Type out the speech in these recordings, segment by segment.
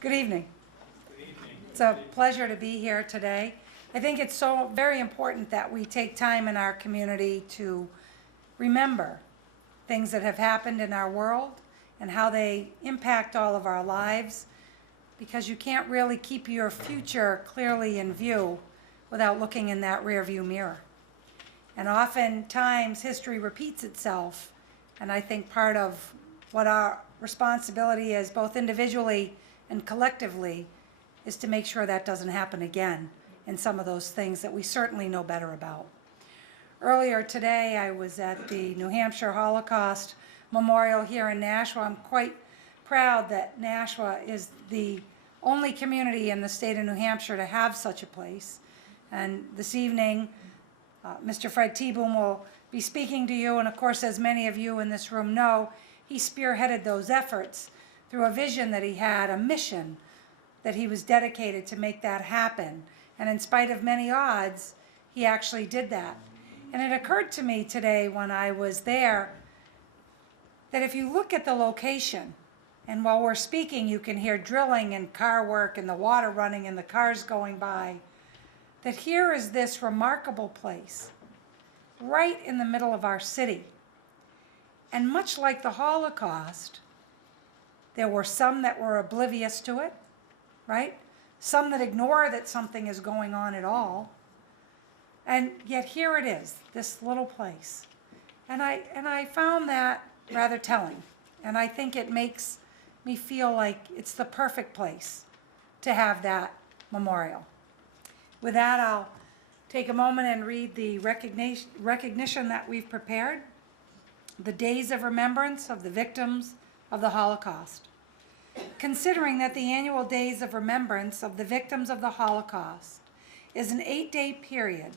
Good evening. Good evening. It's a pleasure to be here today. I think it's so very important that we take time in our community to remember things that have happened in our world and how they impact all of our lives, because you can't really keep your future clearly in view without looking in that rearview mirror. And oftentimes history repeats itself, and I think part of what our responsibility is, both individually and collectively, is to make sure that doesn't happen again in some of those things that we certainly know better about. Earlier today, I was at the New Hampshire Holocaust Memorial here in Nashua. I'm quite proud that Nashua is the only community in the state of New Hampshire to have such a place. And this evening, Mr. Fred Teboom will be speaking to you, and of course, as many of you in this room know, he spearheaded those efforts through a vision that he had, a mission that he was dedicated to make that happen. And in spite of many odds, he actually did that. And it occurred to me today when I was there that if you look at the location, and while we're speaking, you can hear drilling and car work and the water running and the cars going by, that here is this remarkable place right in the middle of our city. And much like the Holocaust, there were some that were oblivious to it, right? Some that ignore that something is going on at all. And yet here it is, this little place. And I found that rather telling. And I think it makes me feel like it's the perfect place to have that memorial. With that, I'll take a moment and read the recognition that we've prepared. The Days of Remembrance of the Victims of the Holocaust. Considering that the annual Days of Remembrance of the Victims of the Holocaust is an 8-day period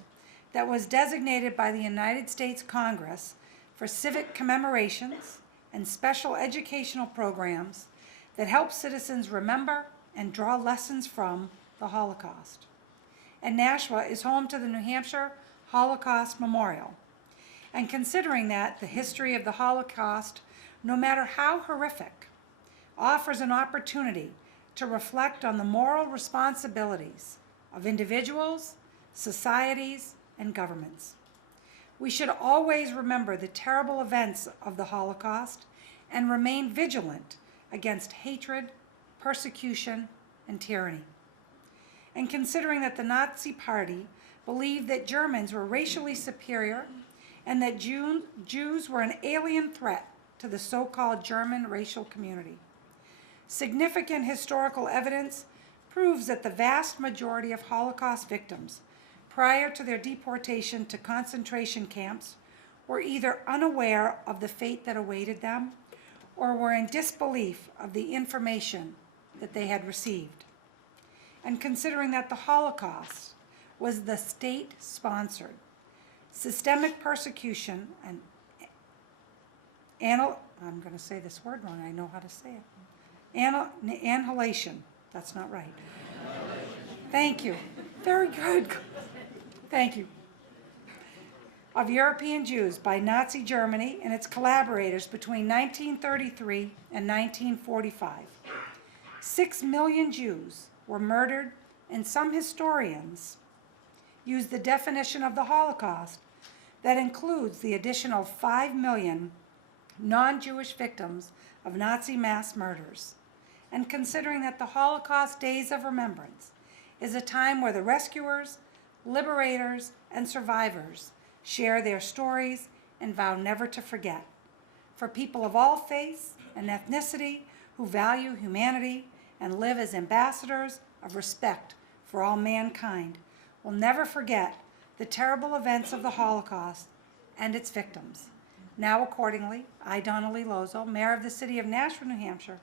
that was designated by the United States Congress for civic commemorations and special educational programs that help citizens remember and draw lessons from the Holocaust. And Nashua is home to the New Hampshire Holocaust Memorial. And considering that the history of the Holocaust, no matter how horrific, offers an opportunity to reflect on the moral responsibilities of individuals, societies, and governments. We should always remember the terrible events of the Holocaust and remain vigilant against hatred, persecution, and tyranny. And considering that the Nazi Party believed that Germans were racially superior and that Jews were an alien threat to the so-called German racial community. Significant historical evidence proves that the vast majority of Holocaust victims prior to their deportation to concentration camps were either unaware of the fate that awaited them or were in disbelief of the information that they had received. And considering that the Holocaust was the state-sponsored, systemic persecution and I'm going to say this word wrong, I know how to say it. Annihilation, that's not right. Thank you, very good. Thank you. Of European Jews by Nazi Germany and its collaborators between 1933 and 1945. 6 million Jews were murdered, and some historians use the definition of the Holocaust that includes the additional 5 million non-Jewish victims of Nazi mass murders. And considering that the Holocaust Days of Remembrance is a time where the rescuers, liberators, and survivors share their stories and vow never to forget. For people of all faiths and ethnicity who value humanity and live as ambassadors of respect for all mankind will never forget the terrible events of the Holocaust and its victims. Now accordingly, I, Donnelly Lozo, Mayor of the City of Nashua, New Hampshire,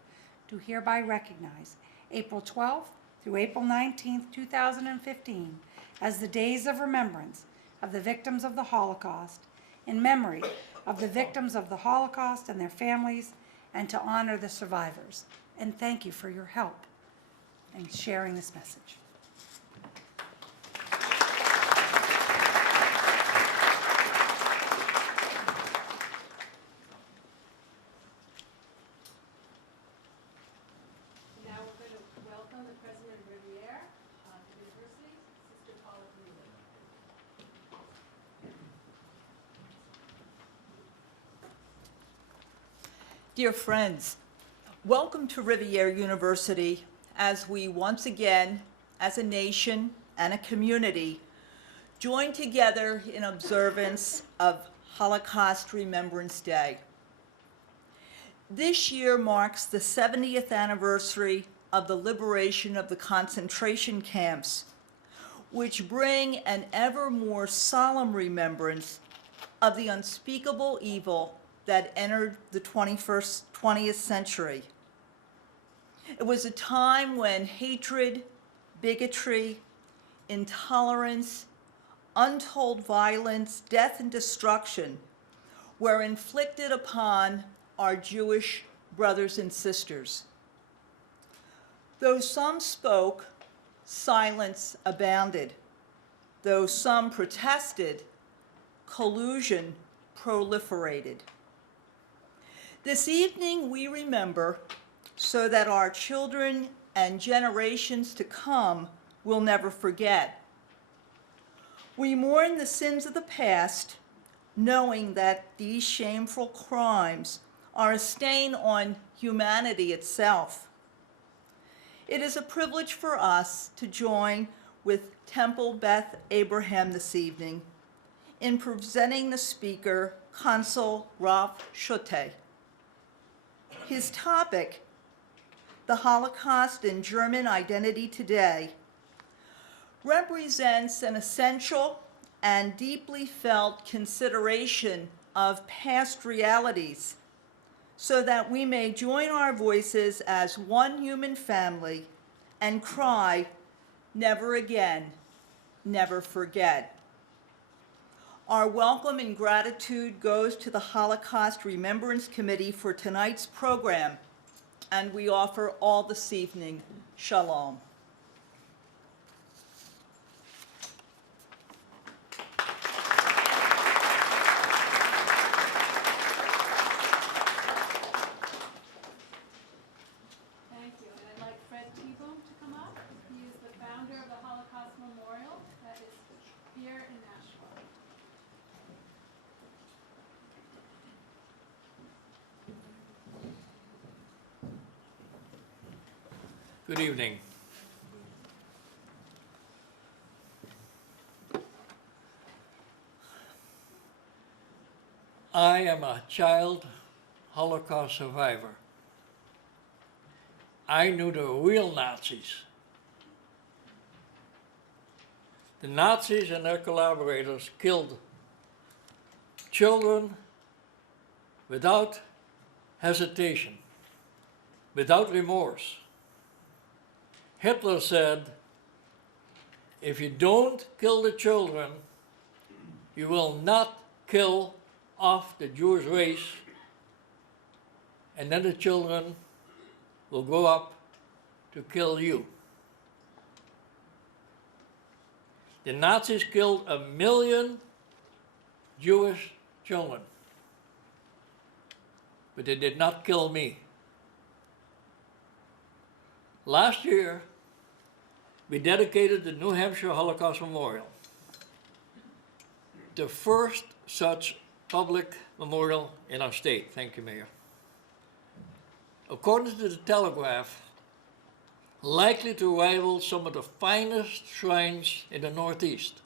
do hereby recognize April 12th through April 19th, 2015 as the Days of Remembrance of the Victims of the Holocaust in memory of the victims of the Holocaust and their families, and to honor the survivors. And thank you for your help in sharing this message. Now we're going to Dear friends, welcome to Riviera University as we once again, as a nation and a community, join together in observance of Holocaust Remembrance Day. This year marks the 70th anniversary of the liberation of the concentration camps, which bring an ever more solemn remembrance of the unspeakable evil that entered the 20th century. It was a time when hatred, bigotry, intolerance, untold violence, death, and destruction were inflicted upon our Jewish brothers and sisters. Though some spoke, silence abounded. Though some protested, collusion proliferated. This evening we remember so that our children and generations to come will never forget. We mourn the sins of the past, knowing that these shameful crimes are a stain on humanity itself. It is a privilege for us to join with Temple Beth Abraham this evening in presenting the speaker, Consul Ralph Schutte. His topic, The Holocaust and German Identity Today, represents an essential and deeply felt consideration of past realities so that we may join our voices as one human family and cry, never again, never forget. Our welcome and gratitude goes to the Holocaust Remembrance Committee for tonight's program, and we offer all this evening shalom. Thank you, and I'd like Fred T-Boom to come up. He is the founder of the Holocaust Memorial that is here in Nashville. Good evening. I am a child Holocaust survivor. I knew the real Nazis. The Nazis and their collaborators killed children without hesitation, without remorse. Hitler said, if you don't kill the children, you will not kill off the Jewish race, and then the children will grow up to kill you. The Nazis killed 1 million Jewish children, but they did not kill me. Last year, we dedicated the New Hampshire Holocaust Memorial, the first such public memorial in our state. Thank you, Mayor. According to the Telegraph, likely to rival some of the finest shrines in the Northeast.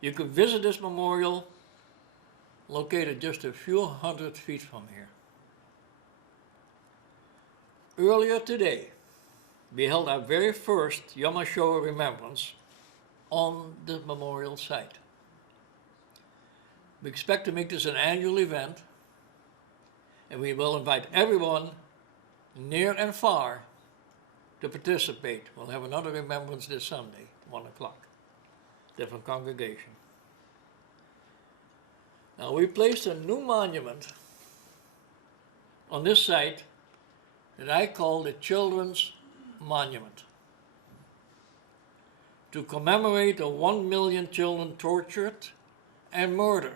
You can visit this memorial located just a few hundred feet from here. Earlier today, we held our very first Yom HaShoah remembrance on the memorial site. We expect to make this an annual event, and we will invite everyone, near and far, to participate. We'll have another remembrance this Sunday, 1 o'clock, different congregation. Now, we placed a new monument on this site that I call the Children's Monument, to commemorate the 1 million children tortured and murdered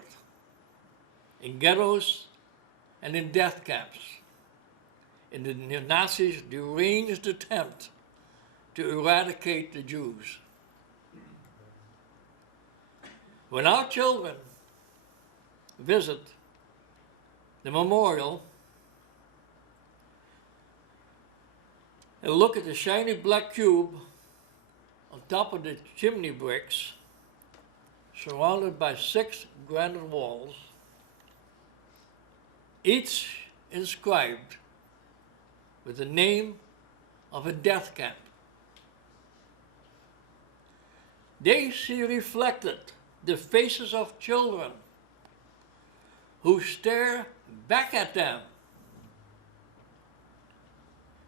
in ghettos and in death camps in the Nazis' deranged attempt to eradicate the Jews. When our children visit the memorial and look at the shiny black cube on top of the chimney bricks, surrounded by 6 granite walls, each inscribed with the name of a death camp. They see reflected the faces of children who stare back at them,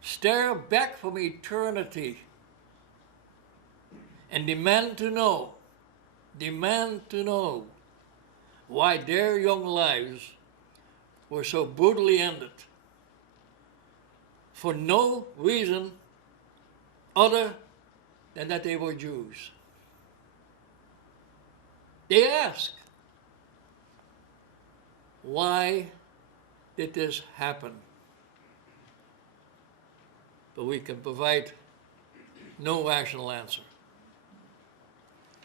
stare back from eternity, and demand to know why their young lives were so brutally ended for no reason other than that they were Jews. They ask, why did this happen? But we can provide no rational answer.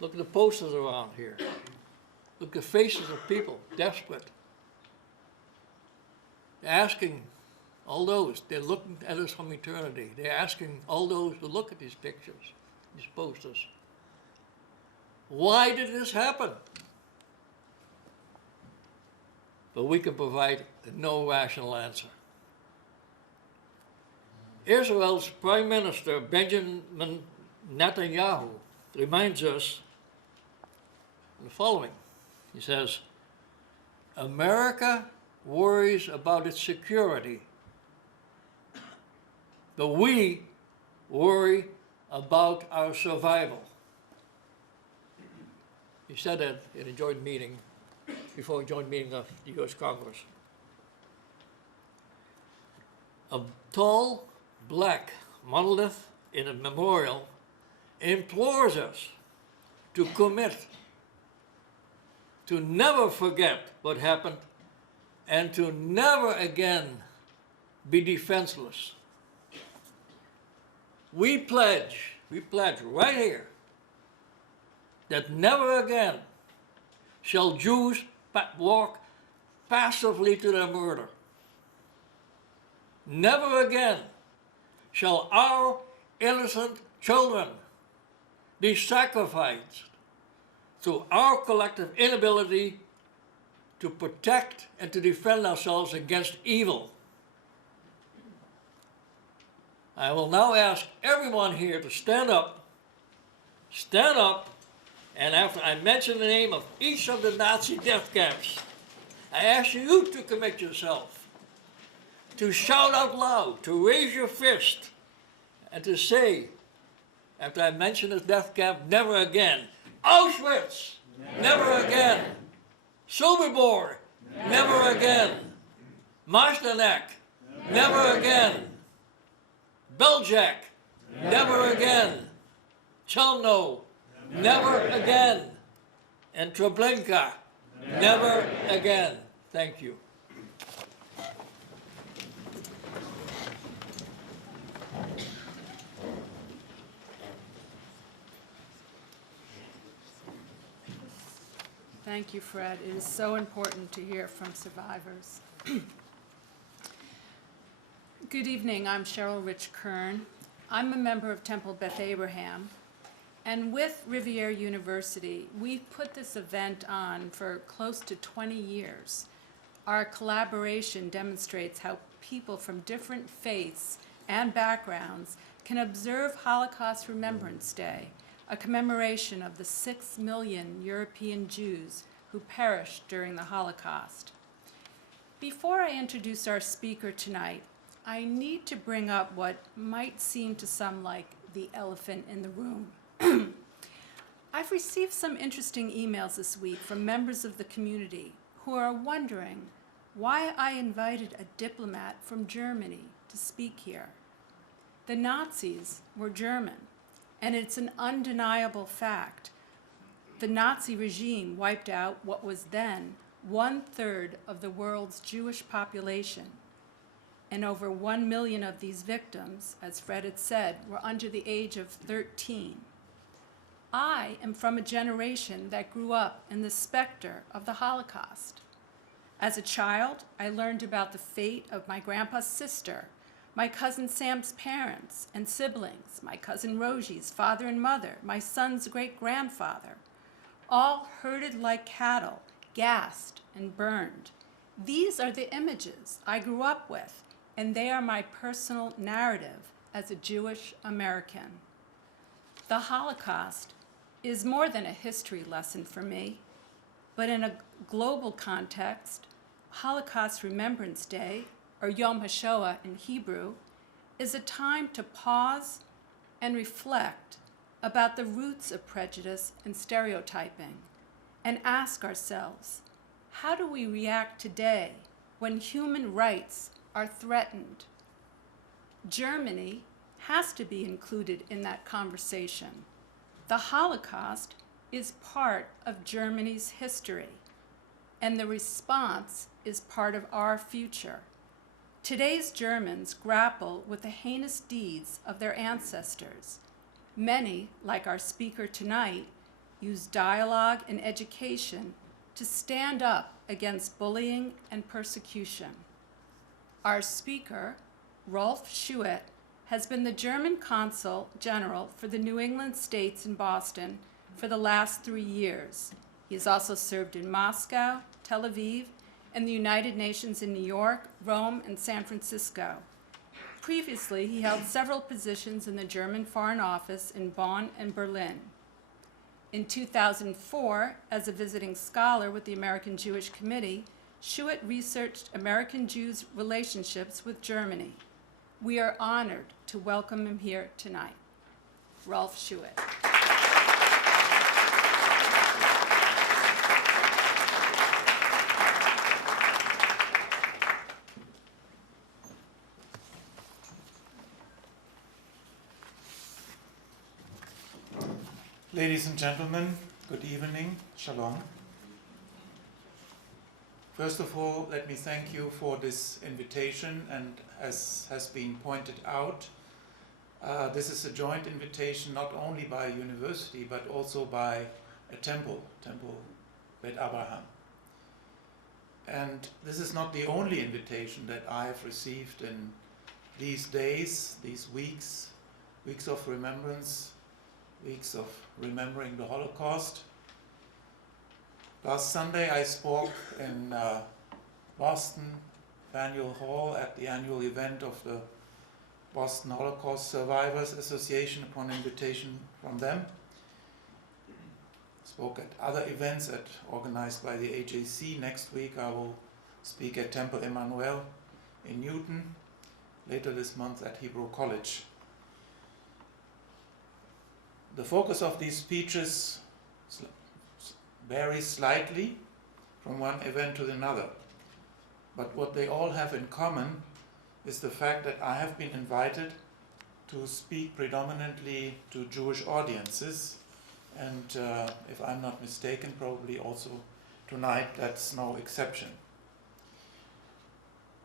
Look at the posters around here. Look at the faces of people, desperate. They're asking all those, they're looking at us from eternity. They're asking all those who look at these pictures, these posters, why did this happen? But we can provide no rational answer. Israel's Prime Minister Benjamin Netanyahu reminds us the following. He says, America worries about its security, but we worry about our survival. He said that in a joint meeting, before a joint meeting of the U.S. Congress. A tall, black monolith in a memorial implores us to commit to never forget what happened and to never again be defenseless. We pledge right here that never again shall Jews walk passively to their murder. Never again shall our innocent children be sacrificed through our collective inability to protect and to defend ourselves against evil. I will now ask everyone here to stand up, and after I mention the name of each of the Nazi death camps, I ask you to commit yourself, to shout out loud, to raise your fist, and to say, after I mention this death camp, never again. Auschwitz, never again. Sobibor, never again. Majdanek, never again. Belzec, never again. Chelmno, never again. And Treblinka, never again. Thank you. Thank you, Fred. It is so important to hear from survivors. Good evening. I'm Cheryl Rich Kern. I'm a member of Temple Beth Abraham. And with Rivier University, we've put this event on for close to 20 years. Our collaboration demonstrates how people from different faiths and backgrounds can observe Holocaust Remembrance Day, a commemoration of the 6 million European Jews who perished during the Holocaust. Before I introduce our speaker tonight, I need to bring up what might seem to some like the elephant in the room. I've received some interesting emails this week from members of the community who are wondering why I invited a diplomat from Germany to speak here. The Nazis were German. And it's an undeniable fact. The Nazi regime wiped out what was then 1/3 of the world's Jewish population. And over 1 million of these victims, as Fred had said, were under the age of 13. I am from a generation that grew up in the specter of the Holocaust. As a child, I learned about the fate of my grandpa's sister, my cousin Sam's parents and siblings, my cousin Rosie's father and mother, my son's great-grandfather, all herded like cattle, gassed and burned. These are the images I grew up with, and they are my personal narrative as a Jewish American. The Holocaust is more than a history lesson for me, but in a global context, Holocaust Remembrance Day, or Yom HaShoah in Hebrew, is a time to pause and reflect about the roots of prejudice and stereotyping, and ask ourselves, how do we react today when human rights are threatened? Germany has to be included in that conversation. The Holocaust is part of Germany's history, and the response is part of our future. Today's Germans grapple with the heinous deeds of their ancestors. Many, like our speaker tonight, use dialogue and education to stand up against bullying and persecution. Our speaker, Rolf Schuett, has been the German Consul General for the New England states in Boston for the last 3 years. He has also served in Moscow, Tel Aviv, and the United Nations in New York, Rome, and San Francisco. Previously, he held several positions in the German Foreign Office in Bonn and Berlin. In 2004, as a visiting scholar with the American Jewish Committee, Schuett researched American Jews' relationships with Germany. We are honored to welcome him here tonight. Rolf Schuett. Ladies and gentlemen, good evening. Shalom. First of all, let me thank you for this invitation, and as has been pointed out, this is a joint invitation not only by a university but also by a temple Bet Abraham. And this is not the only invitation that I have received in these days, these weeks of remembrance, weeks of remembering the Holocaust. Last Sunday I spoke in Boston, Faneuil Hall, at the annual event of the Boston Holocaust Survivors Association upon invitation from them. Spoke at other events organized by the AJC. Next week I will speak at Temple Emmanuel in Newton, later this month at Hebrew College. The focus of these speeches varies slightly from one event to another, but what they all have in common is the fact that I have been invited to speak predominantly to Jewish audiences, and if I'm not mistaken, probably also tonight that's no exception.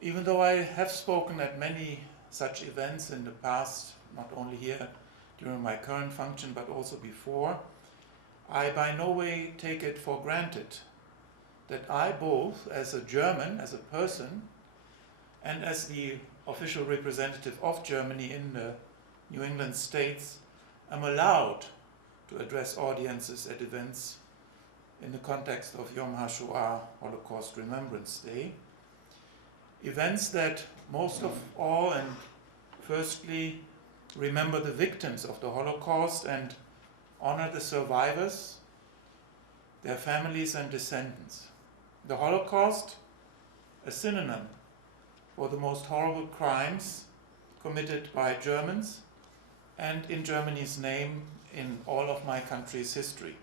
Even though I have spoken at many such events in the past, not only here during my current function, but also before, I by no way take it for granted that I, both as a German, as a person, and as the official representative of Germany in the New England states, am allowed to address audiences at events in the context of Yom HaShoah, Holocaust Remembrance Day. Events that most of all and firstly remember the victims of the Holocaust and honor the survivors, their families and descendants. The Holocaust, a synonym for the most horrible crimes committed by Germans and in Germany's name in all of my country's history.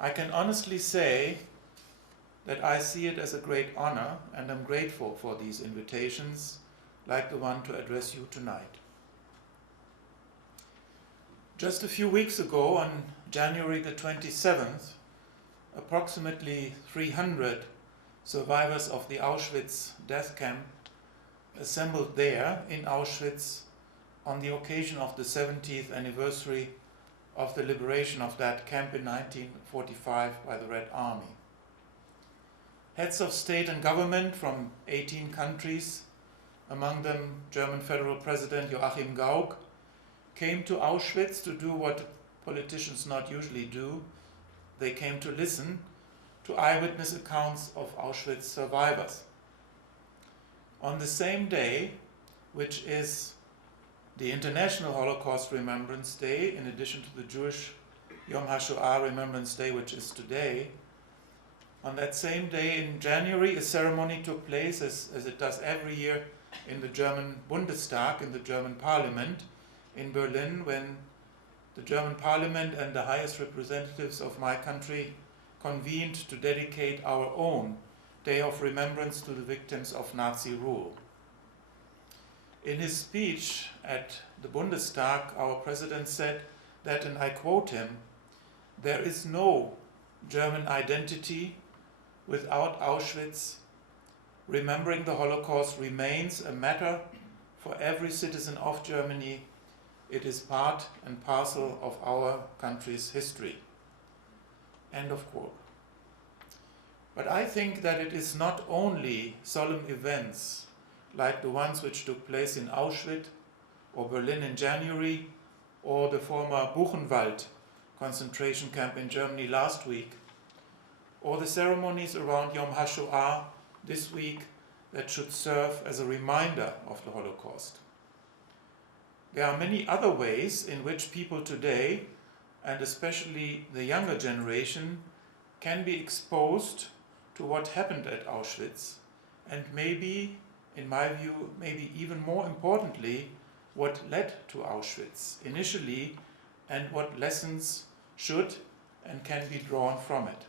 I can honestly say that I see it as a great honor and am grateful for these invitations, like the one to address you tonight. Just a few weeks ago, on January the 27th, approximately 300 survivors of the Auschwitz death camp assembled there in Auschwitz on the occasion of the 70th anniversary of the liberation of that camp in 1945 by the Red Army. Heads of state and government from 18 countries, among them German Federal President Joachim Gauck, came to Auschwitz to do what politicians not usually do. They came to listen to eyewitness accounts of Auschwitz survivors. On the same day, which is the International Holocaust Remembrance Day, in addition to the Jewish Yom HaShoah Remembrance Day, which is today, on that same day in January, a ceremony took place, as it does every year, in the German Bundestag, in the German Parliament in Berlin, when the German Parliament and the highest representatives of my country convened to dedicate our own Day of Remembrance to the victims of Nazi rule. In his speech at the Bundestag, our president said that, and I quote him, "There is no German identity without Auschwitz. Remembering the Holocaust remains a matter for every citizen of Germany. It is part and parcel of our country's history." End of quote. But I think that it is not only solemn events like the ones which took place in Auschwitz or Berlin in January or the former Buchenwald concentration camp in Germany last week, or the ceremonies around Yom HaShoah this week that should serve as a reminder of the Holocaust. There are many other ways in which people today, and especially the younger generation, can be exposed to what happened at Auschwitz, and maybe, in my view, maybe even more importantly, what led to Auschwitz initially, and what lessons should and can be drawn from it.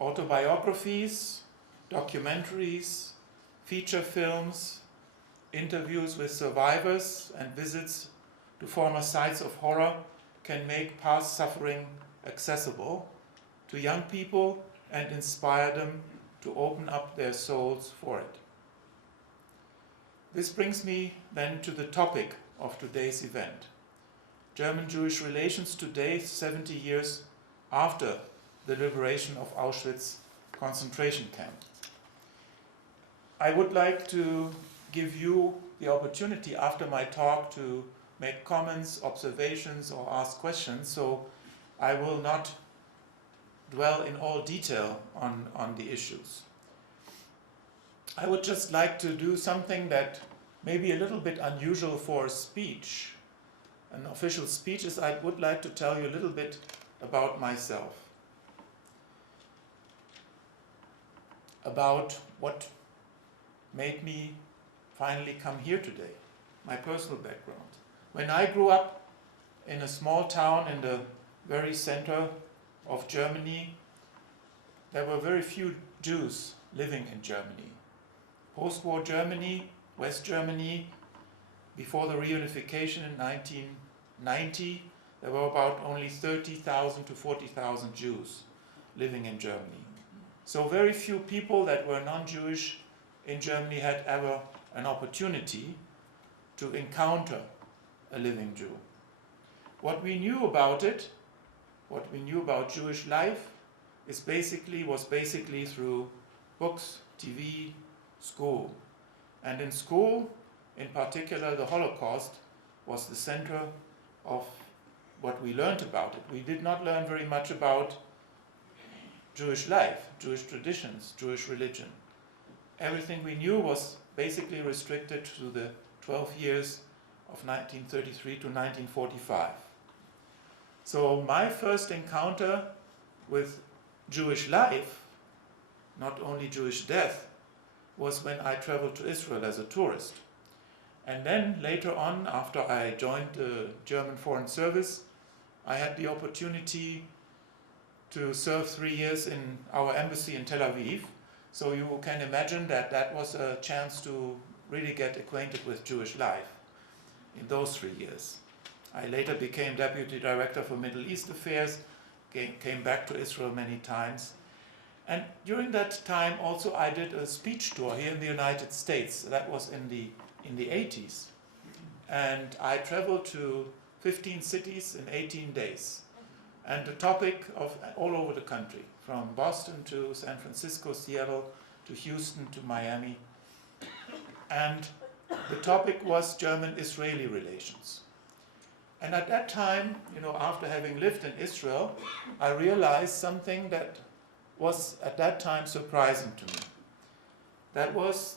Autobiographies, documentaries, feature films, interviews with survivors, and visits to former sites of horror can make past suffering accessible to young people and inspire them to open up their souls for it. This brings me then to the topic of today's event: German-Jewish relations today, 70 years after the liberation of Auschwitz concentration camp. I would like to give you the opportunity after my talk to make comments, observations, or ask questions, so I will not dwell in all detail on the issues. I would just like to do something that may be a little bit unusual for a speech, an official speech, is I would like to tell you a little bit about myself, about what made me finally come here today, my personal background. When I grew up in a small town in the very center of Germany, there were very few Jews living in Germany. Post-war Germany, West Germany, before the reunification in 1990, there were about only 30,000 to 40,000 Jews living in Germany. So very few people that were non-Jewish in Germany had ever an opportunity to encounter a living Jew. What we knew about it, what we knew about Jewish life, was basically through books, TV, school. And in school, in particular, the Holocaust was the center of what we learned about it. We did not learn very much about Jewish life, Jewish traditions, Jewish religion. Everything we knew was basically restricted to the 12 years of 1933 to 1945. So my first encounter with Jewish life, not only Jewish death, was when I traveled to Israel as a tourist. And then later on, after I joined the German Foreign Service, I had the opportunity to serve 3 years in our embassy in Tel Aviv. So you can imagine that that was a chance to really get acquainted with Jewish life in those 3 years. I later became Deputy Director for Middle East Affairs, came back to Israel many times. And during that time also I did a speech tour here in the United States. That was in the 80s. And I traveled to 15 cities in 18 days. and the topic of all over the country, from Boston to San Francisco, Seattle, to Houston, to Miami. And the topic was German-Israeli relations. And at that time, you know, after having lived in Israel, I realized something that was at that time surprising to me. That was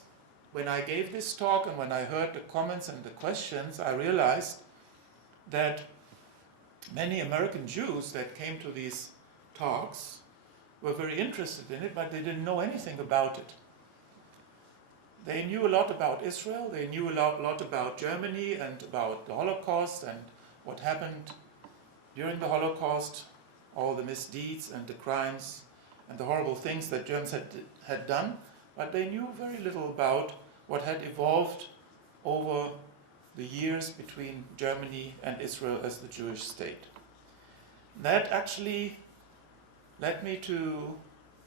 when I gave this talk and when I heard the comments and the questions, I realized that many American Jews that came to these talks were very interested in it, but they didn't know anything about it. They knew a lot about Israel, they knew a lot about Germany and about the Holocaust and what happened during the Holocaust, all the misdeeds and the crimes and the horrible things that Germans had done, but they knew very little about what had evolved over the years between Germany and Israel as the Jewish state. That actually led me to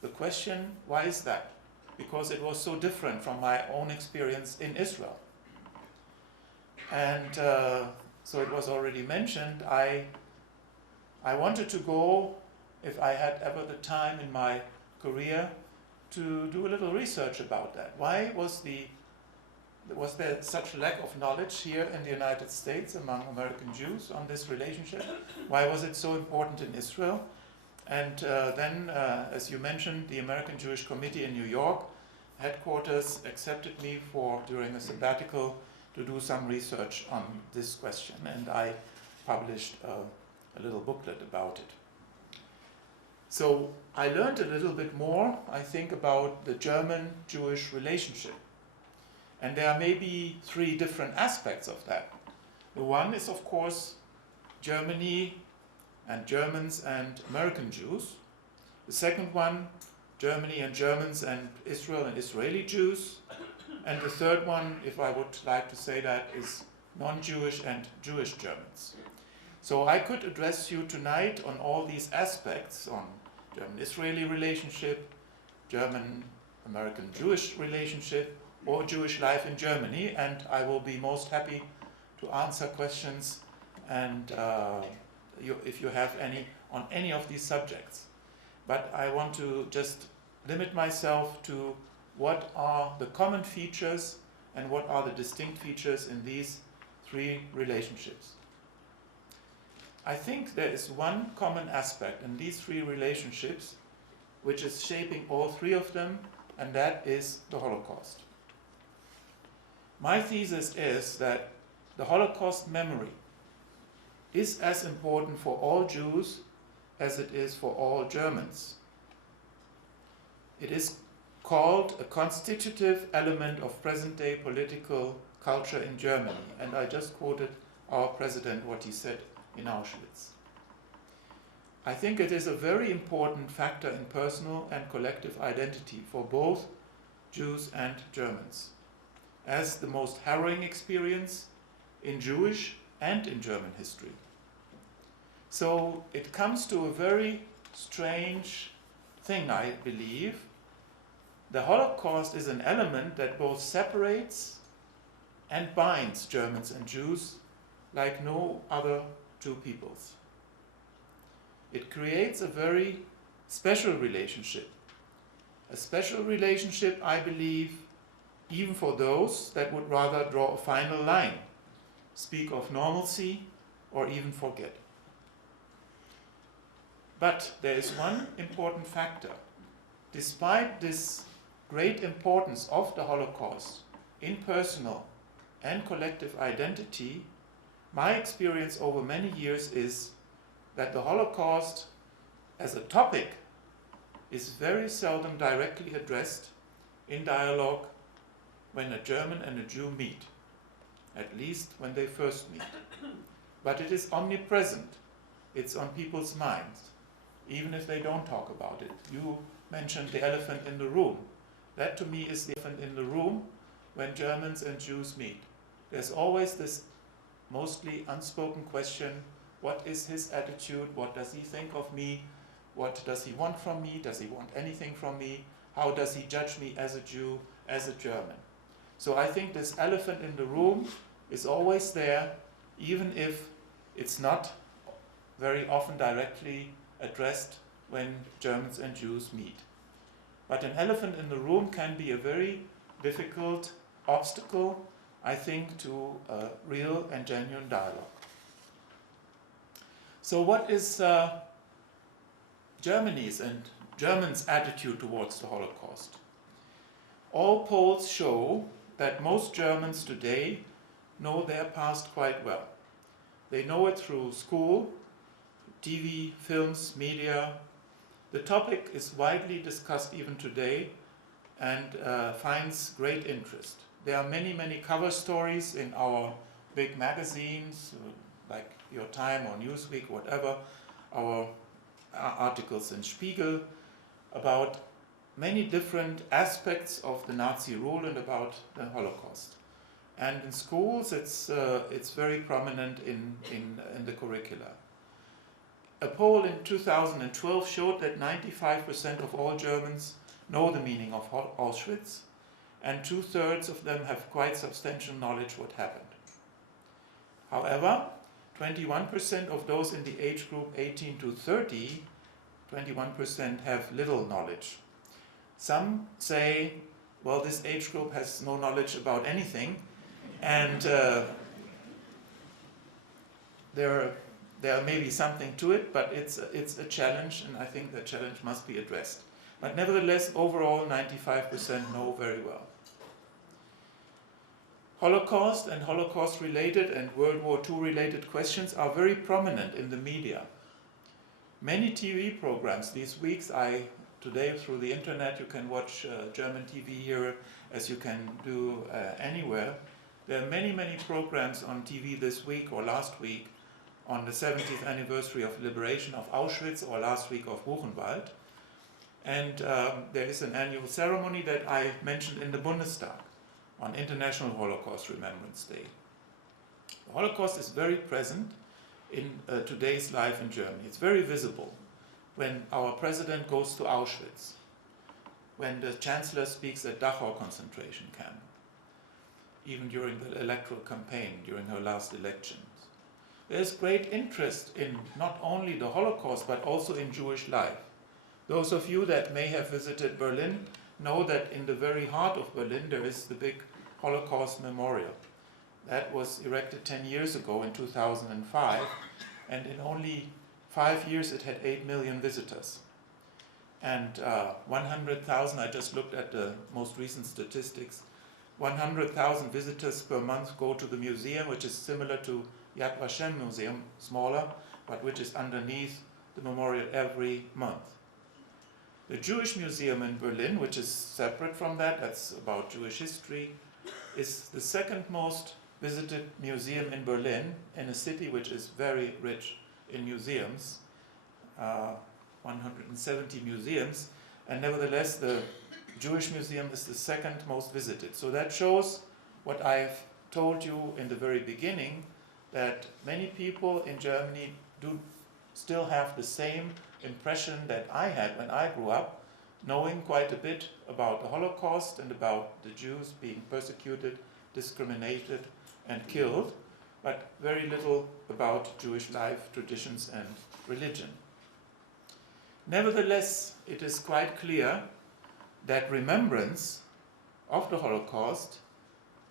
the question, why is that? Because it was so different from my own experience in Israel. And so it was already mentioned, I wanted to go, if I had ever the time in my career, to do a little research about that. Why was there such lack of knowledge here in the United States among American Jews on this relationship? Why was it so important in Israel? And then, as you mentioned, the American Jewish Committee in New York headquarters accepted me during a sabbatical, to do some research on this question. And I published a little booklet about it. So I learned a little bit more, I think, about the German-Jewish relationship. And there are maybe three different aspects of that. The one is, of course, Germany and Germans and American Jews. The second one, Germany and Germans and Israel and Israeli Jews. And the third one, if I would like to say that, is non-Jewish and Jewish Germans. So I could address you tonight on all these aspects, on German-Israeli relationship, German-American-Jewish relationship, or Jewish life in Germany, and I will be most happy to answer questions and if you have any on any of these subjects. But I want to just limit myself to what are the common features and what are the distinct features in these three relationships. I think there is one common aspect in these three relationships which is shaping all three of them, and that is the Holocaust. My thesis is that the Holocaust memory is as important for all Jews as it is for all Germans. It is called a constitutive element of present-day political culture in Germany, and I just quoted our president, what he said in Auschwitz. I think it is a very important factor in personal and collective identity for both Jews and Germans, as the most harrowing experience in Jewish and in German history. So it comes to a very strange thing, I believe. The Holocaust is an element that both separates and binds Germans and Jews like no other two peoples. It creates a very special relationship. A special relationship, I believe, even for those that would rather draw a final line, speak of normalcy, or even forget. But there is one important factor. Despite this great importance of the Holocaust in personal and collective identity, my experience over many years is that the Holocaust as a topic is very seldom directly addressed in dialogue when a German and a Jew meet, at least when they first meet. But it is omnipresent. It's on people's minds, even if they don't talk about it. You mentioned the elephant in the room. That to me is the elephant in the room when Germans and Jews meet. There's always this mostly unspoken question, what is his attitude? What does he think of me? What does he want from me? Does he want anything from me? How does he judge me as a Jew, as a German? So I think this elephant in the room is always there, even if it's not very often directly addressed when Germans and Jews meet. But an elephant in the room can be a very difficult obstacle, I think, to a real and genuine dialogue. So what is Germany's and Germans' attitude towards the Holocaust? All polls show that most Germans today know their past quite well. They know it through school, TV, films, media. The topic is widely discussed even today and finds great interest. There are many, many cover stories in our big magazines, like Your Time or Newsweek, whatever, our articles in Spiegel, about many different aspects of the Nazi rule and about the Holocaust. And in schools, it's very prominent in the curricula. A poll in 2012 showed that 95% of all Germans know the meaning of Auschwitz, and 2/3 of them have quite substantial knowledge what happened. However, 21% of those in the age group 18 to 30, 21% have little knowledge. Some say, well, this age group has no knowledge about anything, and there may be something to it, but it's a challenge, and I think that challenge must be addressed. But nevertheless, overall, 95% know very well. Holocaust and Holocaust-related and World War II-related questions are very prominent in the media. Many TV programs these weeks, today through the internet you can watch German TV here as you can do anywhere. There are many, many programs on TV this week or last week on the 70th anniversary of liberation of Auschwitz or last week of Buchenwald. And there is an annual ceremony that I mentioned in the Bundestag on International Holocaust Remembrance Day. The Holocaust is very present in today's life in Germany. It's very visible when our president goes to Auschwitz, when the chancellor speaks at Dachau concentration camp, even during the electoral campaign, during her last elections. There's great interest in not only the Holocaust, but also in Jewish life. Those of you that may have visited Berlin know that in the very heart of Berlin there is the big Holocaust Memorial. That was erected 10 years ago in 2005, and in only 5 years it had 8 million visitors. And 100,000, I just looked at the most recent statistics, 100,000 visitors per month go to the museum, which is similar to Yad Vashem Museum, smaller, but which is underneath the memorial every month. The Jewish Museum in Berlin, which is separate from that, that's about Jewish history, is the second most visited museum in Berlin, in a city which is very rich in museums, 170 museums, and nevertheless the Jewish Museum is the second most visited. So that shows what I've told you in the very beginning, that many people in Germany do still have the same impression that I had when I grew up, knowing quite a bit about the Holocaust and about the Jews being persecuted, discriminated, and killed, but very little about Jewish life, traditions, and religion. Nevertheless, it is quite clear that remembrance of the Holocaust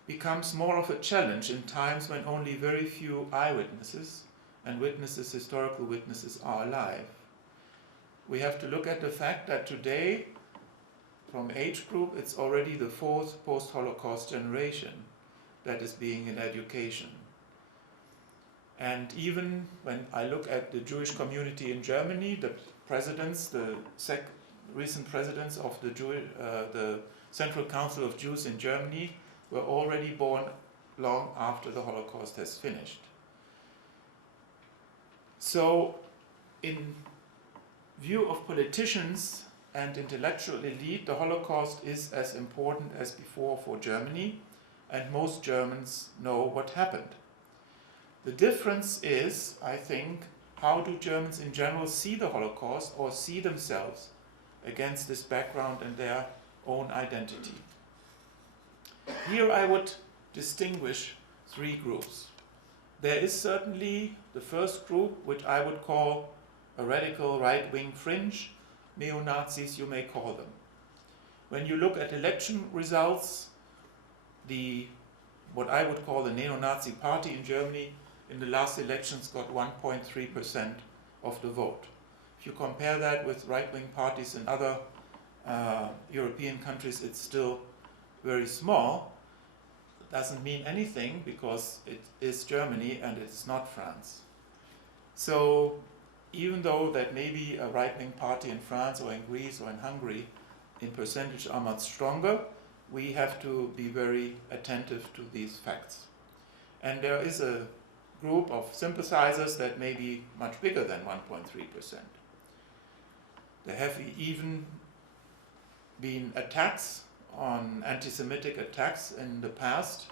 becomes more of a challenge in times when only very few eyewitnesses and witnesses, historical witnesses, are alive. We have to look at the fact that today, from age group, it's already the 4th post-Holocaust generation that is being in education. And even when I look at the Jewish community in Germany, the presidents, the recent presidents of the Central Council of Jews in Germany were already born long after the Holocaust has finished. So, in view of politicians and intellectual elite, the Holocaust is as important as before for Germany, and most Germans know what happened. The difference is, I think, how do Germans in general see the Holocaust or see themselves against this background and their own identity. Here I would distinguish 3 groups. there is certainly the first group, which I would call a radical right-wing fringe, neo-Nazis you may call them. When you look at election results, what I would call the neo-Nazi party in Germany in the last elections got 1.3% of the vote. If you compare that with right-wing parties in other European countries, it's still very small. It doesn't mean anything because it is Germany and it's not France. So even though that maybe a right-wing party in France or in Greece or in Hungary in percentage are much stronger, we have to be very attentive to these facts. And there is a group of sympathizers that may be much bigger than 1.3%. There have even been attacks on anti-Semitic attacks in the past,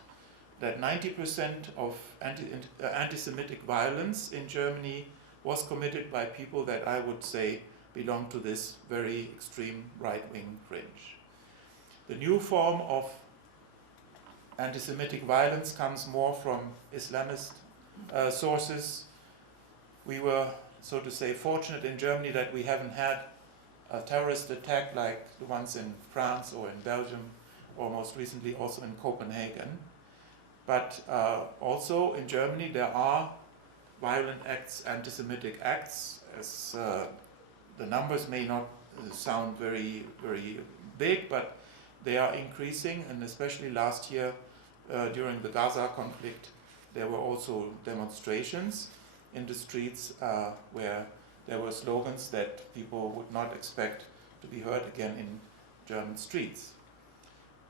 that 90% of anti-Semitic violence in Germany was committed by people that I would say belong to this very extreme right-wing fringe. The new form of anti-Semitic violence comes more from Islamist sources. We were, so to say, fortunate in Germany that we haven't had a terrorist attack like the ones in France or in Belgium, or most recently also in Copenhagen. But also in Germany there are violent acts, anti-Semitic acts, as the numbers may not sound very, very big, but they are increasing, and especially last year during the Gaza conflict, there were also demonstrations in the streets where there were slogans that people would not expect to be heard again in German streets.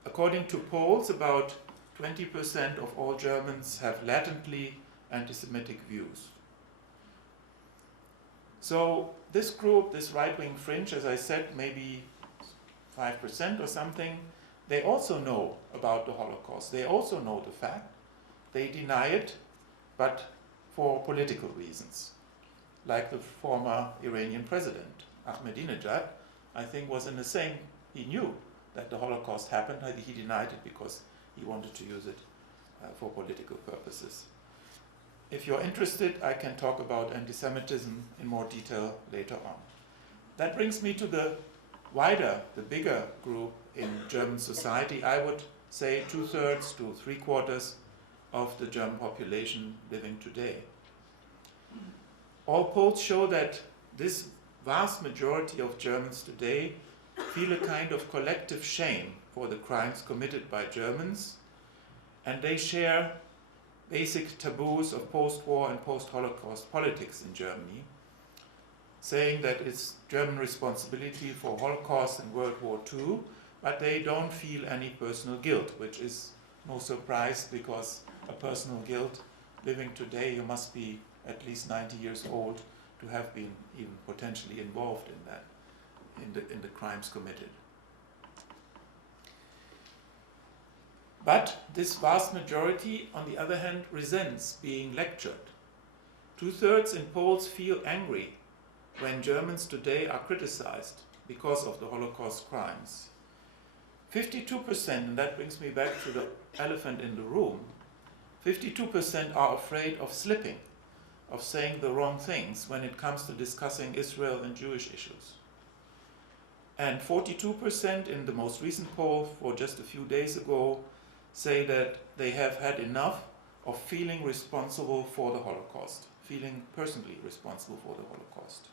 According to polls, about 20% of all Germans have latently anti-Semitic views. So this group, this right-wing fringe, as I said, maybe 5% or something, they also know about the Holocaust. They also know the fact. They deny it, but for political reasons. Like the former Iranian president, Ahmadinejad, I think was in the same, he knew that the Holocaust happened, he denied it because he wanted to use it for political purposes. If you're interested, I can talk about anti-Semitism in more detail later on. That brings me to the wider, the bigger group in German society. I would say 2/3 to 3/4 of the German population living today. All polls show that this vast majority of Germans today feel a kind of collective shame for the crimes committed by Germans, and they share basic taboos of post-war and post-Holocaust politics in Germany, saying that it's German responsibility for Holocaust and World War II, but they don't feel any personal guilt, which is no surprise because a personal guilt, living today, you must be at least 90 years old to have been even potentially involved in that, in the crimes committed. But this vast majority, on the other hand, resents being lectured. 2/3 in polls feel angry when Germans today are criticized because of the Holocaust crimes. 52%, and that brings me back to the elephant in the room, 52% are afraid of slipping, of saying the wrong things when it comes to discussing Israel and Jewish issues. And 42% in the most recent poll for just a few days ago say that they have had enough of feeling responsible for the Holocaust, feeling personally responsible for the Holocaust.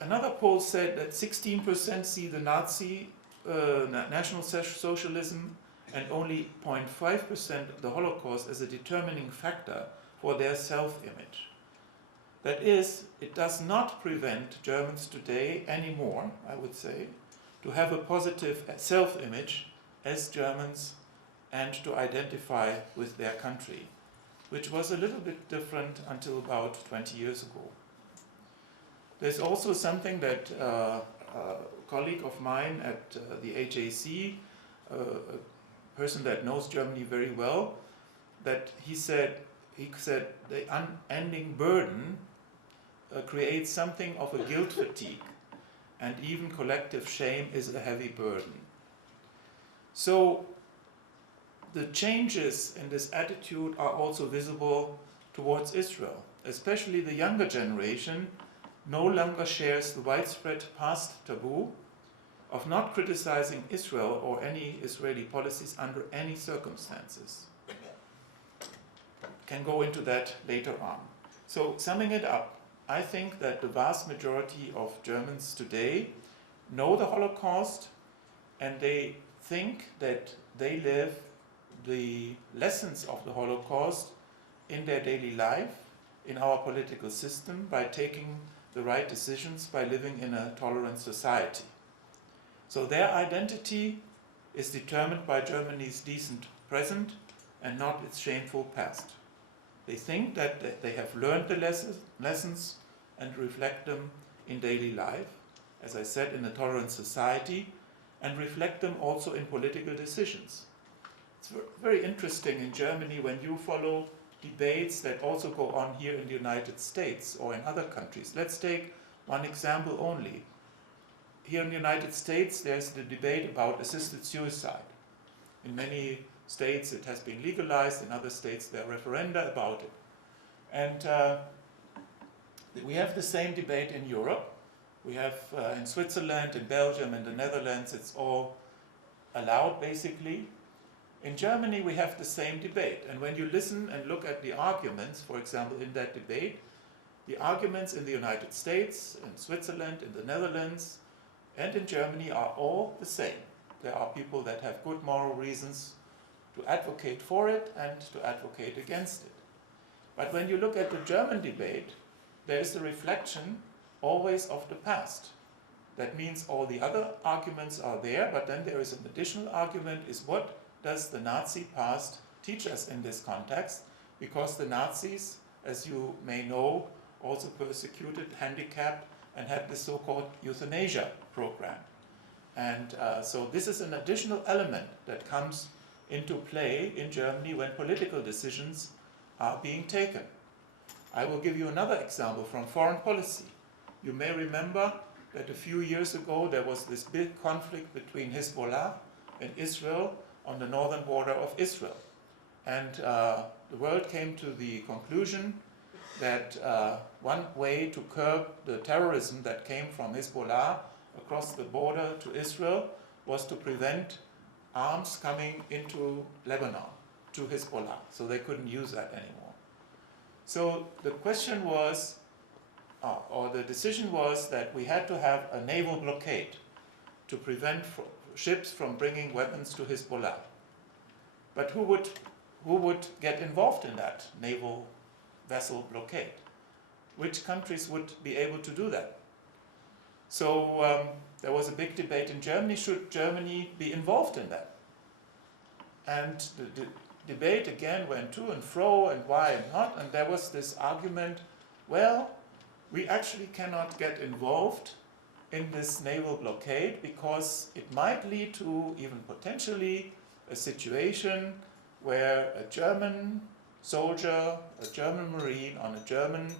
Another poll said that 16% see the National Socialism and only 0.5% the Holocaust as a determining factor for their self-image. That is, it does not prevent Germans today anymore, I would say, to have a positive self-image as Germans and to identify with their country, which was a little bit different until about 20 years ago. There's also something that a colleague of mine at the HAC, a person that knows Germany very well, that he said the unending burden creates something of a guilt fatigue, and even collective shame is a heavy burden. So the changes in this attitude are also visible towards Israel. Especially the younger generation no longer shares the widespread past taboo of not criticizing Israel or any Israeli policies under any circumstances. Can go into that later on. So summing it up, I think that the vast majority of Germans today know the Holocaust, and they think that they live the lessons of the Holocaust in their daily life, in our political system, by taking the right decisions, by living in a tolerant society. So their identity is determined by Germany's decent present and not its shameful past. They think that they have learned the lessons and reflect them in daily life, as I said, in a tolerant society, and reflect them also in political decisions. It's very interesting in Germany when you follow debates that also go on here in the United States or in other countries. Let's take one example only. Here in the United States, there's the debate about assisted suicide. In many states it has been legalized, in other states there are referenda about it. And we have the same debate in Europe. We have in Switzerland, in Belgium, in the Netherlands, it's all allowed basically. In Germany we have the same debate, and when you listen and look at the arguments, for example in that debate, the arguments in the United States, in Switzerland, in the Netherlands, and in Germany are all the same. There are people that have good moral reasons to advocate for it and to advocate against it. But when you look at the German debate, there is a reflection always of the past. That means all the other arguments are there, but then there is an additional argument, is what does the Nazi past teach us in this context? Because the Nazis, as you may know, also persecuted, handicapped, and had the so-called euthanasia program. And so this is an additional element that comes into play in Germany when political decisions are being taken. I will give you another example from foreign policy. You may remember that a few years ago there was this big conflict between Hezbollah and Israel on the northern border of Israel. And the world came to the conclusion that one way to curb the terrorism that came from Hezbollah across the border to Israel was to prevent arms coming into Lebanon to Hezbollah, so they couldn't use that anymore. So the question was, or the decision was, that we had to have a naval blockade to prevent ships from bringing weapons to Hezbollah. But who would get involved in that naval vessel blockade? Which countries would be able to do that? So there was a big debate in Germany, should Germany be involved in that? And the debate again went to and fro, and why not, and there was this argument, well, we actually cannot get involved in this naval blockade because it might lead to even potentially a situation where a German soldier, a German marine on a German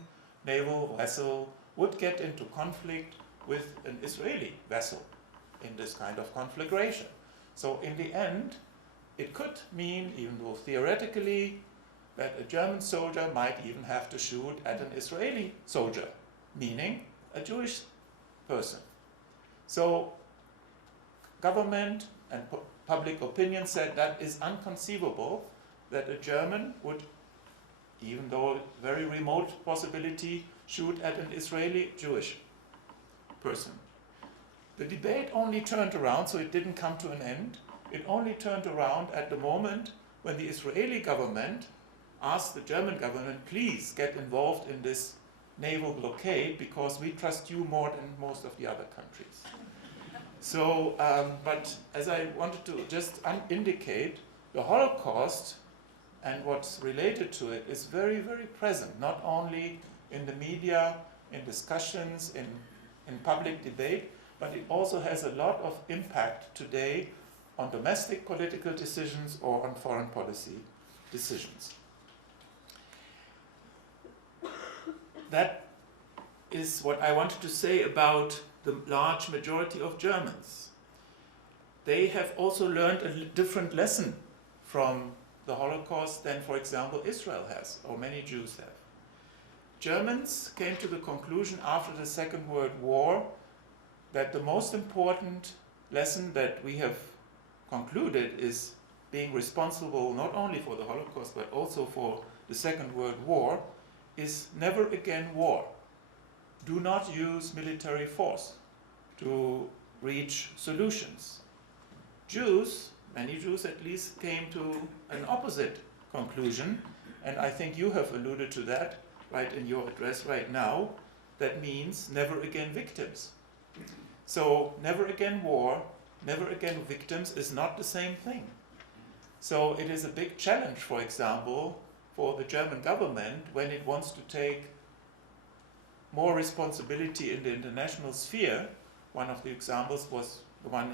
naval vessel would get into conflict with an Israeli vessel in this kind of conflagration. So in the end, it could mean, even though theoretically, that a German soldier might even have to shoot at an Israeli soldier, meaning a Jewish person. So government and public opinion said that is inconceivable that a German would, even though a very remote possibility, shoot at an Israeli Jewish person. The debate only turned around, so it didn't come to an end. It only turned around at the moment when the Israeli government asked the German government, please get involved in this naval blockade because we trust you more than most of the other countries. So, but as I wanted to just indicate, the Holocaust and what's related to it is very, very present, not only in the media, in discussions, in public debate, but it also has a lot of impact today on domestic political decisions or on foreign policy decisions. That is what I wanted to say about the large majority of Germans. They have also learned a different lesson from the Holocaust than, for example, Israel has, or many Jews have. Germans came to the conclusion after the Second World War that the most important lesson that we have concluded is being responsible not only for the Holocaust but also for the Second World War is never again war. Do not use military force to reach solutions. Jews, many Jews at least, came to an opposite conclusion, and I think you have alluded to that right in your address right now. That means never again victims. So never again war, never again victims is not the same thing. So it is a big challenge, for example, for the German government when it wants to take more responsibility in the international sphere. One of the examples was the one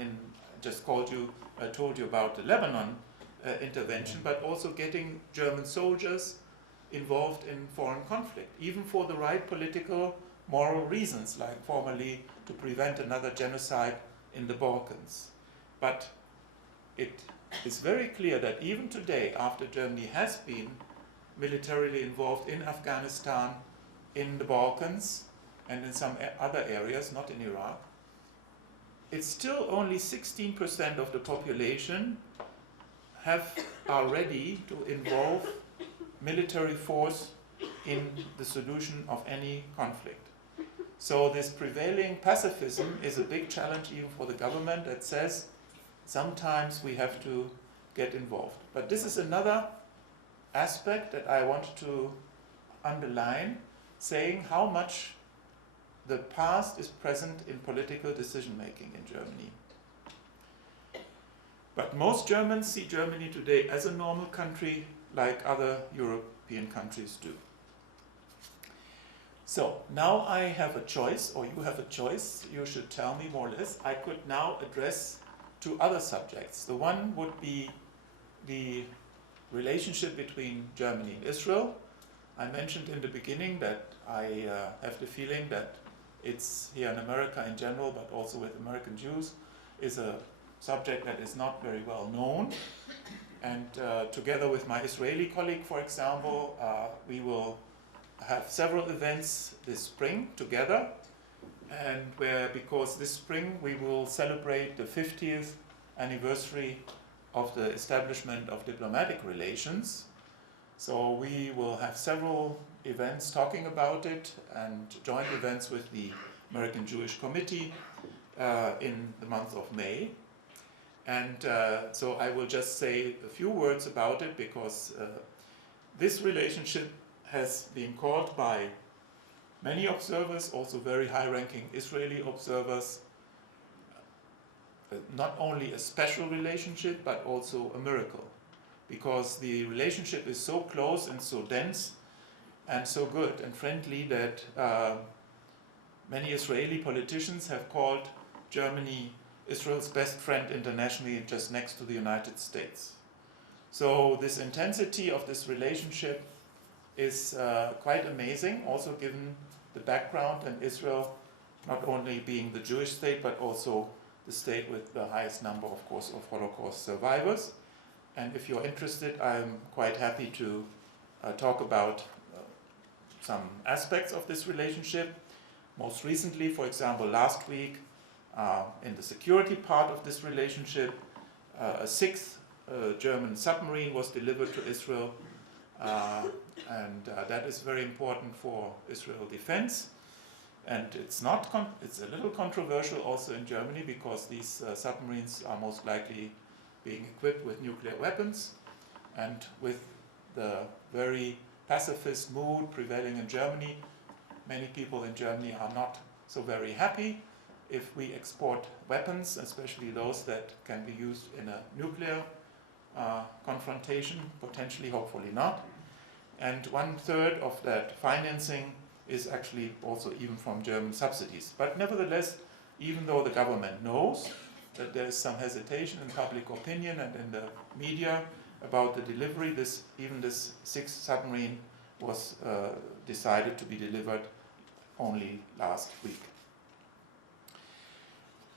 I told you about the Lebanon intervention, but also getting German soldiers involved in foreign conflict, even for the right political, moral reasons, like formerly to prevent another genocide in the Balkans. But it is very clear that even today, after Germany has been militarily involved in Afghanistan, in the Balkans, and in some other areas, not in Iraq, it's still only 16% of the population are ready to involve military force in the solution of any conflict. So this prevailing pacifism is a big challenge even for the government that says sometimes we have to get involved. But this is another aspect that I want to underline, saying how much the past is present in political decision making in Germany. But most Germans see Germany today as a normal country like other European countries do. So now I have a choice, or you have a choice, you should tell me more or less. I could now address two other subjects. The one would be the relationship between Germany and Israel. I mentioned in the beginning that I have the feeling that it's here in America in general, but also with American Jews, is a subject that is not very well known. And together with my Israeli colleague, for example, we will have several events this spring together, and because this spring we will celebrate the 50th anniversary of the establishment of diplomatic relations. So we will have several events talking about it, and joint events with the American Jewish Committee in the month of May. And so I will just say a few words about it, because this relationship has been called by many observers, also very high-ranking Israeli observers, not only a special relationship, but also a miracle, because the relationship is so close and so dense and so good and friendly that many Israeli politicians have called Germany Israel's best friend internationally, just next to the United States. So this intensity of this relationship is quite amazing, also given the background and Israel not only being the Jewish state, but also the state with the highest number, of course, of Holocaust survivors. And if you're interested, I'm quite happy to talk about some aspects of this relationship. Most recently, for example, last week, in the security part of this relationship, a sixth German submarine was delivered to Israel, and that is very important for Israel defense. And it's a little controversial also in Germany, because these submarines are most likely being equipped with nuclear weapons, and with the very pacifist mood prevailing in Germany, many people in Germany are not so very happy if we export weapons, especially those that can be used in a nuclear confrontation, potentially, hopefully not. And 1/3 of that financing is actually also even from German subsidies. But nevertheless, even though the government knows that there is some hesitation in public opinion and in the media about the delivery, even this sixth submarine was decided to be delivered only last week.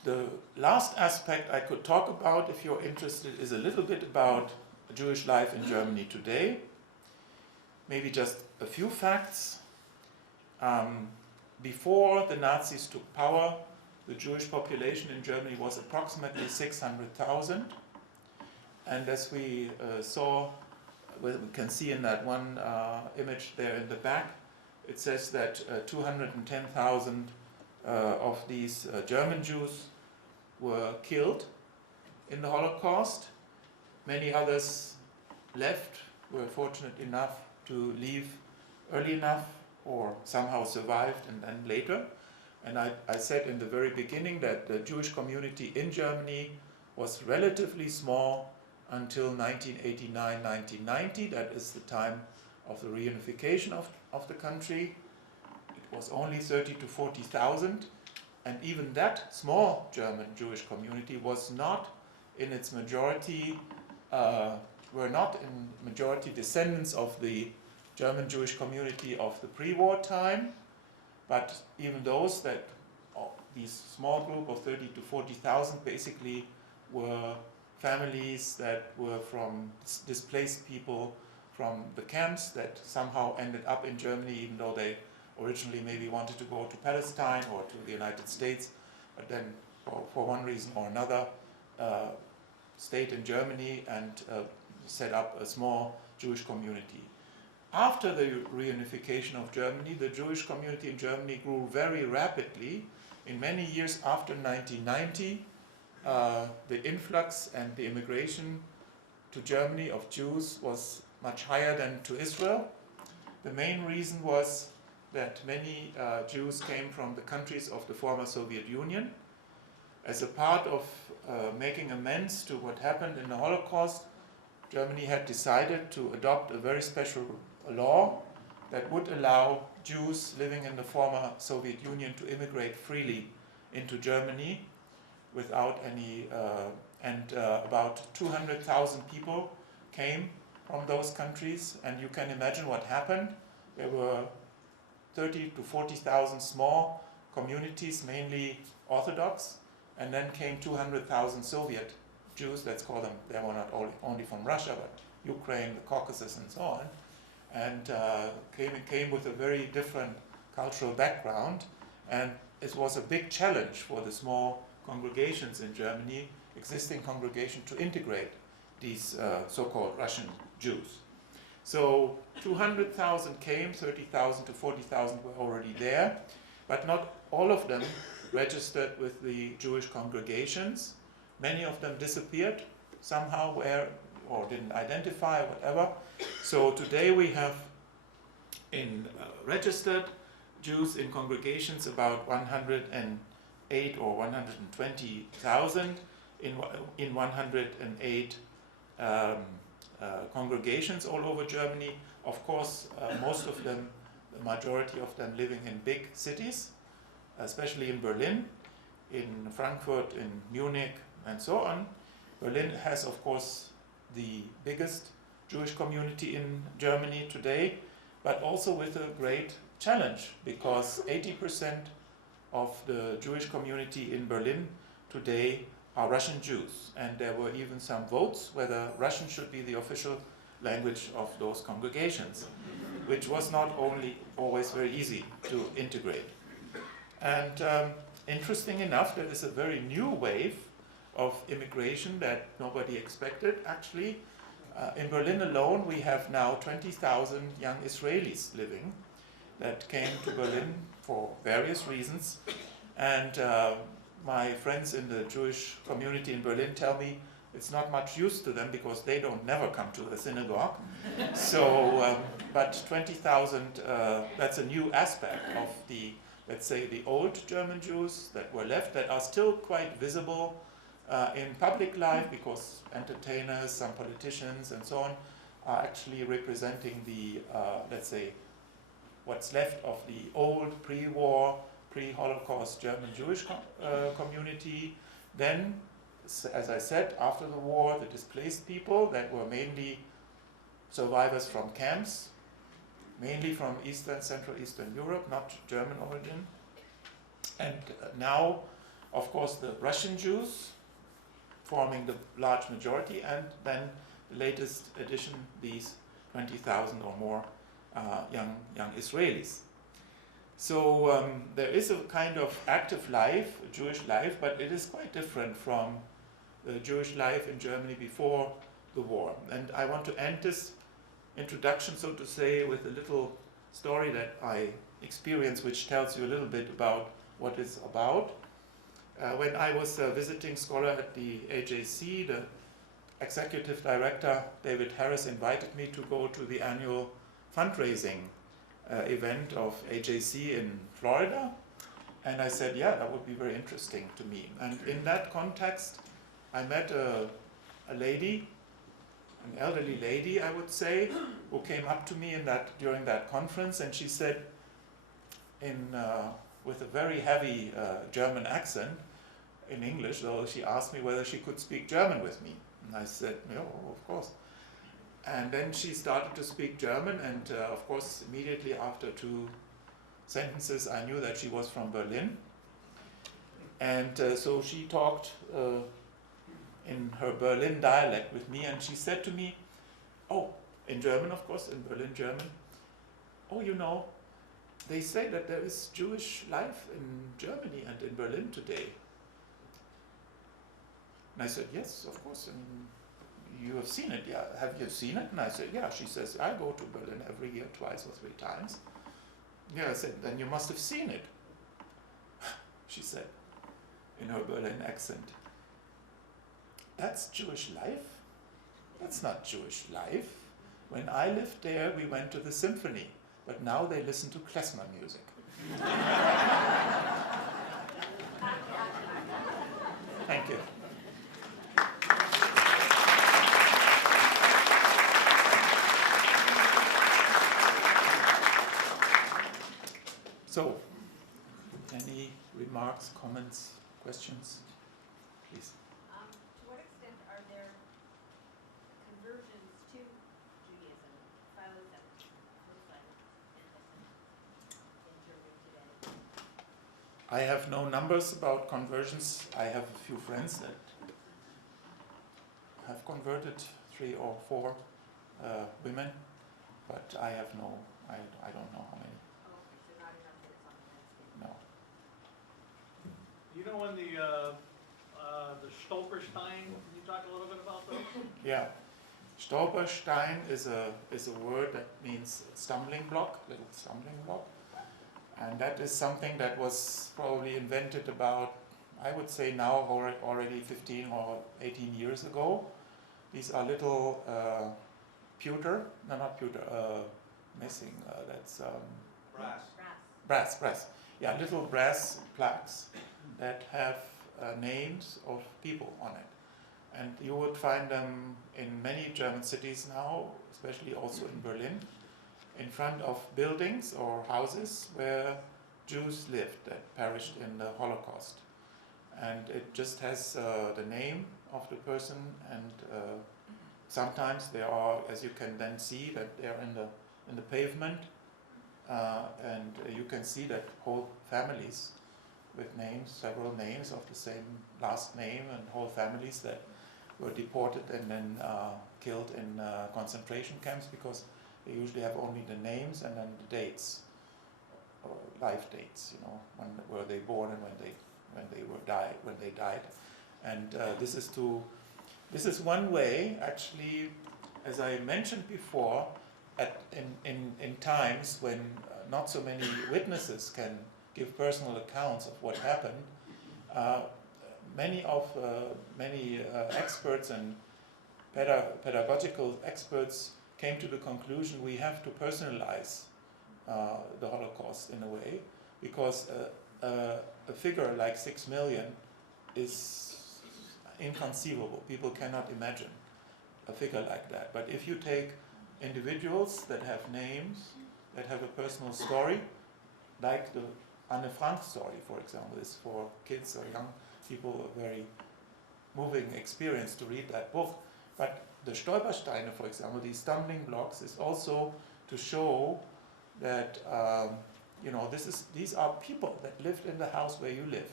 The last aspect I could talk about, if you're interested, is a little bit about Jewish life in Germany today. Maybe just a few facts. Before the Nazis took power, the Jewish population in Germany was approximately 600,000. And as we we can see in that one image there in the back, it says that 210,000 of these German Jews were killed in the Holocaust. Many others left, were fortunate enough to leave early enough or somehow survived and then later. And I said in the very beginning that the Jewish community in Germany was relatively small until 1989, 1990. That is the time of the reunification of the country. It was only 30 to 40,000. And even that small German Jewish community was not in its majority, were not in majority descendants of the German Jewish community of the pre-war time. But even those that, these small group of 30 to 40,000 basically were families that were from displaced people from the camps that somehow ended up in Germany, even though they originally maybe wanted to go to Palestine or to the United States, but then for one reason or another stayed in Germany and set up a small Jewish community. After the reunification of Germany, the Jewish community in Germany grew very rapidly. In many years after 1990, the influx and the immigration to Germany of Jews was much higher than to Israel. The main reason was that many Jews came from the countries of the former Soviet Union. As a part of making amends to what happened in the Holocaust, Germany had decided to adopt a very special law that would allow Jews living in the former Soviet Union to immigrate freely into Germany without any, about 200,000 people came from those countries, and you can imagine what happened. There were 30 to 40,000 small communities, mainly Orthodox, and then came 200,000 Soviet Jews, let's call them. They were not only from Russia, but Ukraine, the Caucasus, and so on, and came with a very different cultural background, and it was a big challenge for the small congregations in Germany, existing congregation, to integrate these so-called Russian Jews. So 200,000 came, 30,000 to 40,000 were already there, but not all of them registered with the Jewish congregations. Many of them disappeared somehow, or didn't identify, or whatever. So today we have registered Jews in congregations about 108 or 120,000 in 108 congregations all over Germany. Of course, most of them, the majority of them living in big cities, especially in Berlin, in Frankfurt, in Munich, and so on. Berlin has, of course, the biggest Jewish community in Germany today, but also with a great challenge, because 80% of the Jewish community in Berlin today are Russian Jews, and there were even some votes whether Russian should be the official language of those congregations, which was not only always very easy to integrate. And interesting enough, there is a very new wave of immigration that nobody expected, actually. In Berlin alone, we have now 20,000 young Israelis living that came to Berlin for various reasons. And my friends in the Jewish community in Berlin tell me it's not much use to them because they don't never come to a synagogue. So, but 20,000, that's a new aspect of the, let's say, the old German Jews that were left, that are still quite visible in public life, because entertainers, some politicians, and so on, are actually representing the, let's say, what's left of the old pre-war, pre-Holocaust German Jewish community. Then, as I said, after the war, the displaced people that were mainly survivors from camps, mainly from Central Eastern Europe, not German origin. And now, of course, the Russian Jews forming the large majority, and then the latest edition, these 20,000 or more young Israelis. So there is a kind of active life, a Jewish life, but it is quite different from the Jewish life in Germany before the war. And I want to end this introduction, so to say, with a little story that I experienced, which tells you a little bit about what it's about. When I was a visiting scholar at the AJC, the executive director, David Harris, invited me to go to the annual fundraising event of AJC in Florida. And I said, yeah, that would be very interesting to me. And in that context, I met a lady, an elderly lady, I would say, who came up to me during that conference, and she said, with a very heavy German accent, in English, though, she asked me whether she could speak German with me. And I said, no, of course. And then she started to speak German, and of course, immediately after 2 sentences, I knew that she was from Berlin. And so she talked in her Berlin dialect with me, and she said to me, oh, in German, of course, in Berlin German, oh, you know, they say that there is Jewish life in Germany and in Berlin today. And I said, yes, of course, and you have seen it, yeah. Have you seen it? And I said, yeah. She says, I go to Berlin every year, 2 or 3 times. Yeah, I said, then you must have seen it, she said, in her Berlin accent. That's Jewish life? That's not Jewish life. When I lived there, we went to the symphony, but now they listen to klezmer music. Thank you. So, any remarks, comments, questions? Please. To what extent are there conversions to Judaism, Philozen, in Germany today? I have no numbers about conversions. I have a few friends that have converted 3 or 4 women, but I have no, I don't know how many. Oh, okay, so not enough that it's on the landscape. No. You know when the Stolperstein, can you talk a little bit about those? Yeah. Stolperstein is a word that means stumbling block, little stumbling block. And that is something that was probably invented about, I would say now already 15 or 18 years ago. These are little pewter, no, not pewter, missing, that's brass. Yeah, little brass plaques that have names of people on it. And you would find them in many German cities now, especially also in Berlin, in front of buildings or houses where Jews lived that perished in the Holocaust. And it just has the name of the person, and sometimes they are, as you can then see, that they're in the pavement, and you can see that whole families with names, several names of the same last name, and whole families that were deported and then killed in concentration camps, because they usually have only the names and then the dates, or life dates, you know, when were they born and when they died. And this is one way, actually, as I mentioned before, in times when not so many witnesses can give personal accounts of what happened, many experts and pedagogical experts came to the conclusion we have to personalize the Holocaust in a way, because a figure like 6 million is inconceivable. People cannot imagine a figure like that. But if you take individuals that have names, that have a personal story, like the Anne Frank story, for example, is for kids or young people a very moving experience to read that book. But the Stolpersteine, for example, these stumbling blocks, is also to show that these are people that lived in the house where you live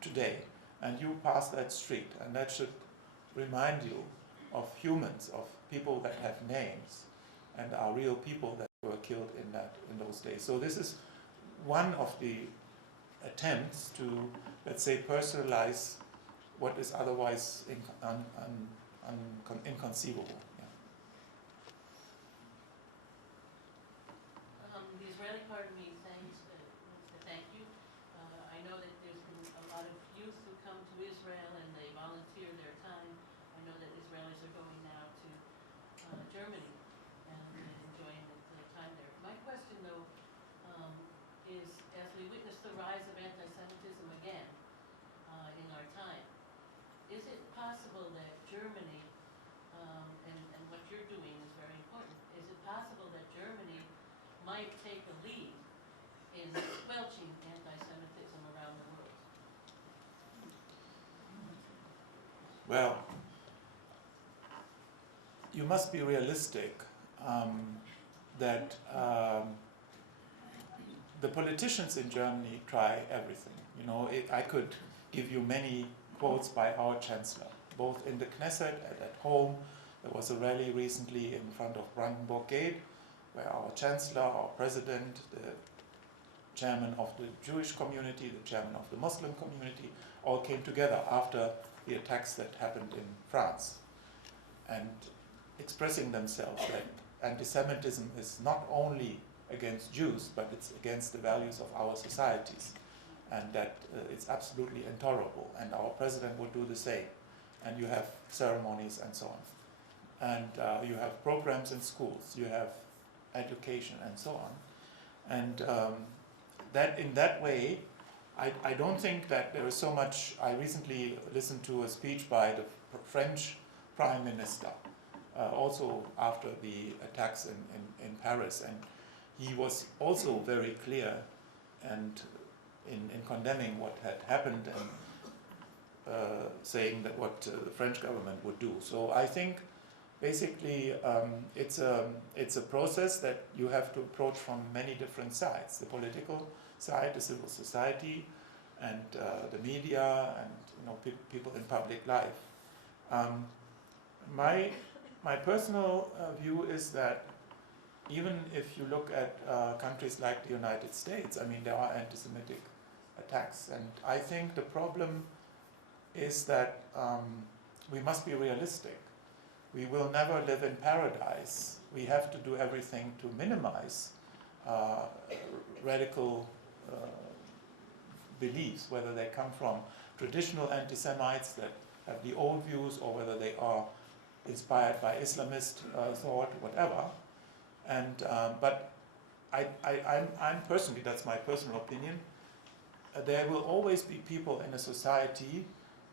today, and you pass that street, and that should remind you of humans, of people that have names and are real people that were killed in those days. So this is one of the attempts to, let's say, personalize what is otherwise inconceivable. Yeah. The Israeli part of me wants to thank you. I know that there's been a lot of youth who come to Israel and they volunteer their time. I know that Israelis are going now to Germany and enjoying their time there. My question, though, is as we witness the rise of anti-Semitism again in our time, is it possible that Germany, and what you're doing is very important, is it possible that Germany might take the lead in squelching anti-Semitism around the world? Well, you must be realistic that the politicians in Germany try everything. You know, I could give you many quotes by our chancellor, both in the Knesset and at home. There was a rally recently in front of Brandenburg Gate, where our chancellor, our president, the chairman of the Jewish community, the chairman of the Muslim community, all came together after the attacks that happened in France, and expressing themselves that anti-Semitism is not only against Jews, but it's against the values of our societies, and that it's absolutely intolerable, and our president would do the same. And you have ceremonies and so on. And you have programs in schools, you have education and so on. And that in that way, I don't think that there is so much. I recently listened to a speech by the French Prime Minister, also after the attacks in Paris, and he was also very clear and in condemning what had happened and saying that what the French government would do. So I think basically it's a process that you have to approach from many different sides: the political side, the civil society, and the media, and people in public life. My personal view is that even if you look at countries like the United States, I mean, there are anti-Semitic attacks, and I think the problem is that we must be realistic. We will never live in paradise. We have to do everything to minimize radical beliefs, whether they come from traditional anti-Semites that have the old views, or whether they are inspired by Islamist thought, whatever. And but I'm personally, that's my personal opinion, there will always be people in a society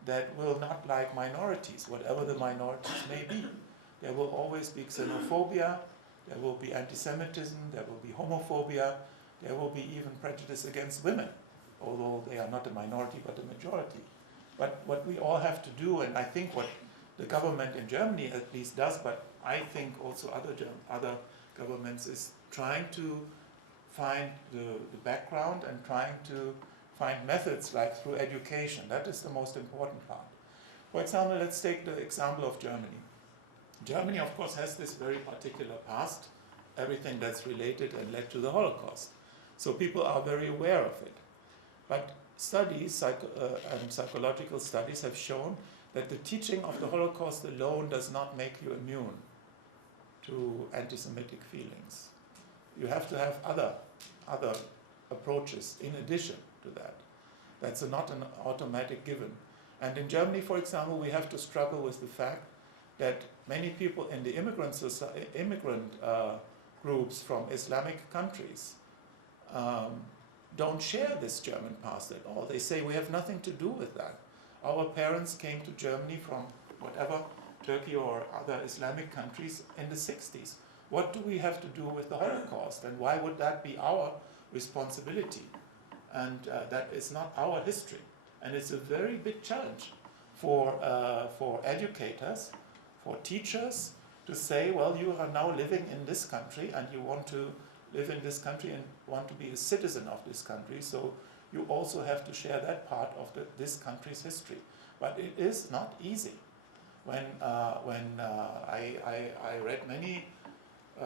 that will not like minorities, whatever the minorities may be. There will always be xenophobia, there will be anti-Semitism, there will be homophobia, there will be even prejudice against women, although they are not a minority but a majority. But what we all have to do, and I think what the government in Germany at least does, but I think also other governments, is trying to find the background and trying to find methods like through education. That is the most important part. For example, let's take the example of Germany. Germany, of course, has this very particular past, everything that's related and led to the Holocaust. So people are very aware of it. But studies, and psychological studies, have shown that the teaching of the Holocaust alone does not make you immune to anti-Semitic feelings. You have to have other approaches in addition to that. That's not an automatic given. And in Germany, for example, we have to struggle with the fact that many people in the immigrant groups from Islamic countries don't share this German past at all. They say we have nothing to do with that. Our parents came to Germany from whatever, Turkey or other Islamic countries in the 60s. What do we have to do with the Holocaust, and why would that be our responsibility? And that is not our history. And it's a very big challenge for educators, for teachers, to say, well, you are now living in this country and you want to live in this country and want to be a citizen of this country, so you also have to share that part of this country's history. But it is not easy. I read many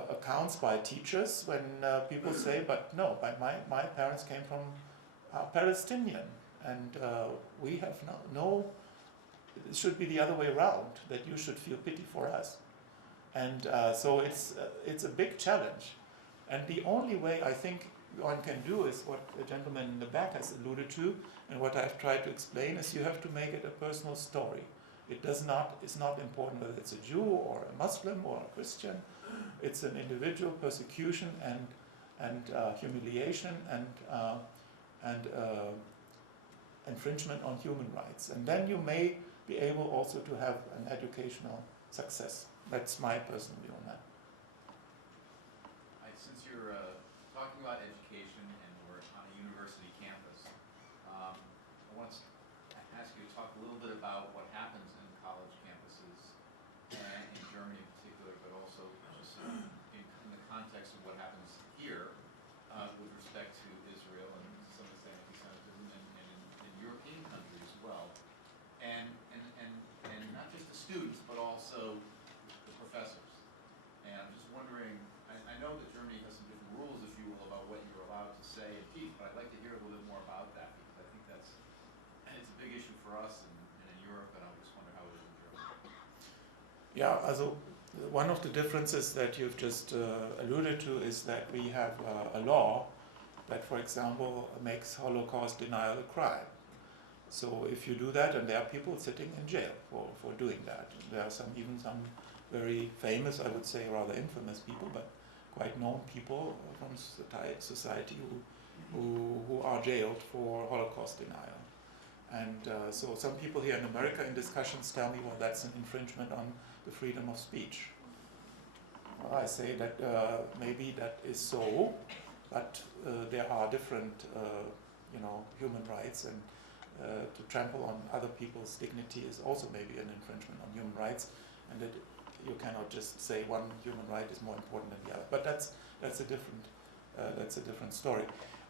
accounts by teachers when people say, but no, my parents came from Palestinian, and we have no, it should be the other way around, that you should feel pity for us. And so it's a big challenge. And the only way I think one can do is what the gentleman in the back has alluded to, and what I've tried to explain is you have to make it a personal story. It's not important whether it's a Jew or a Muslim or a Christian. It's an individual persecution and humiliation and infringement on human rights. And then you may be able also to have an educational success. That's my personal view on that. Since you're talking about education and we're on a university campus, I want to ask you to talk a little bit about what happens in college campuses and in Germany in particular, but also just in the context of what happens here with respect to Israel and some of the anti-Semitism and in European countries as well. And not just the students, but also the professors. And I'm just wondering, I know that Germany has some different rules, if you will, about what you're allowed to say and teach, but I'd like to hear a little bit more about that, because I think it's a big issue for us and in Europe, and I just wonder how it is in Germany. Yeah, also one of the differences that you've just alluded to is that we have a law that, for example, makes Holocaust denial a crime. So if you do that, and there are people sitting in jail for doing that. There are even some very famous, I would say rather infamous people, but quite known people from society who are jailed for Holocaust denial. And so some people here in America in discussions tell me, well, that's an infringement on the freedom of speech. Well, I say that maybe that is so, but there are different, human rights, and to trample on other people's dignity is also maybe an infringement on human rights, and that you cannot just say one human right is more important than the other. But that's a different story.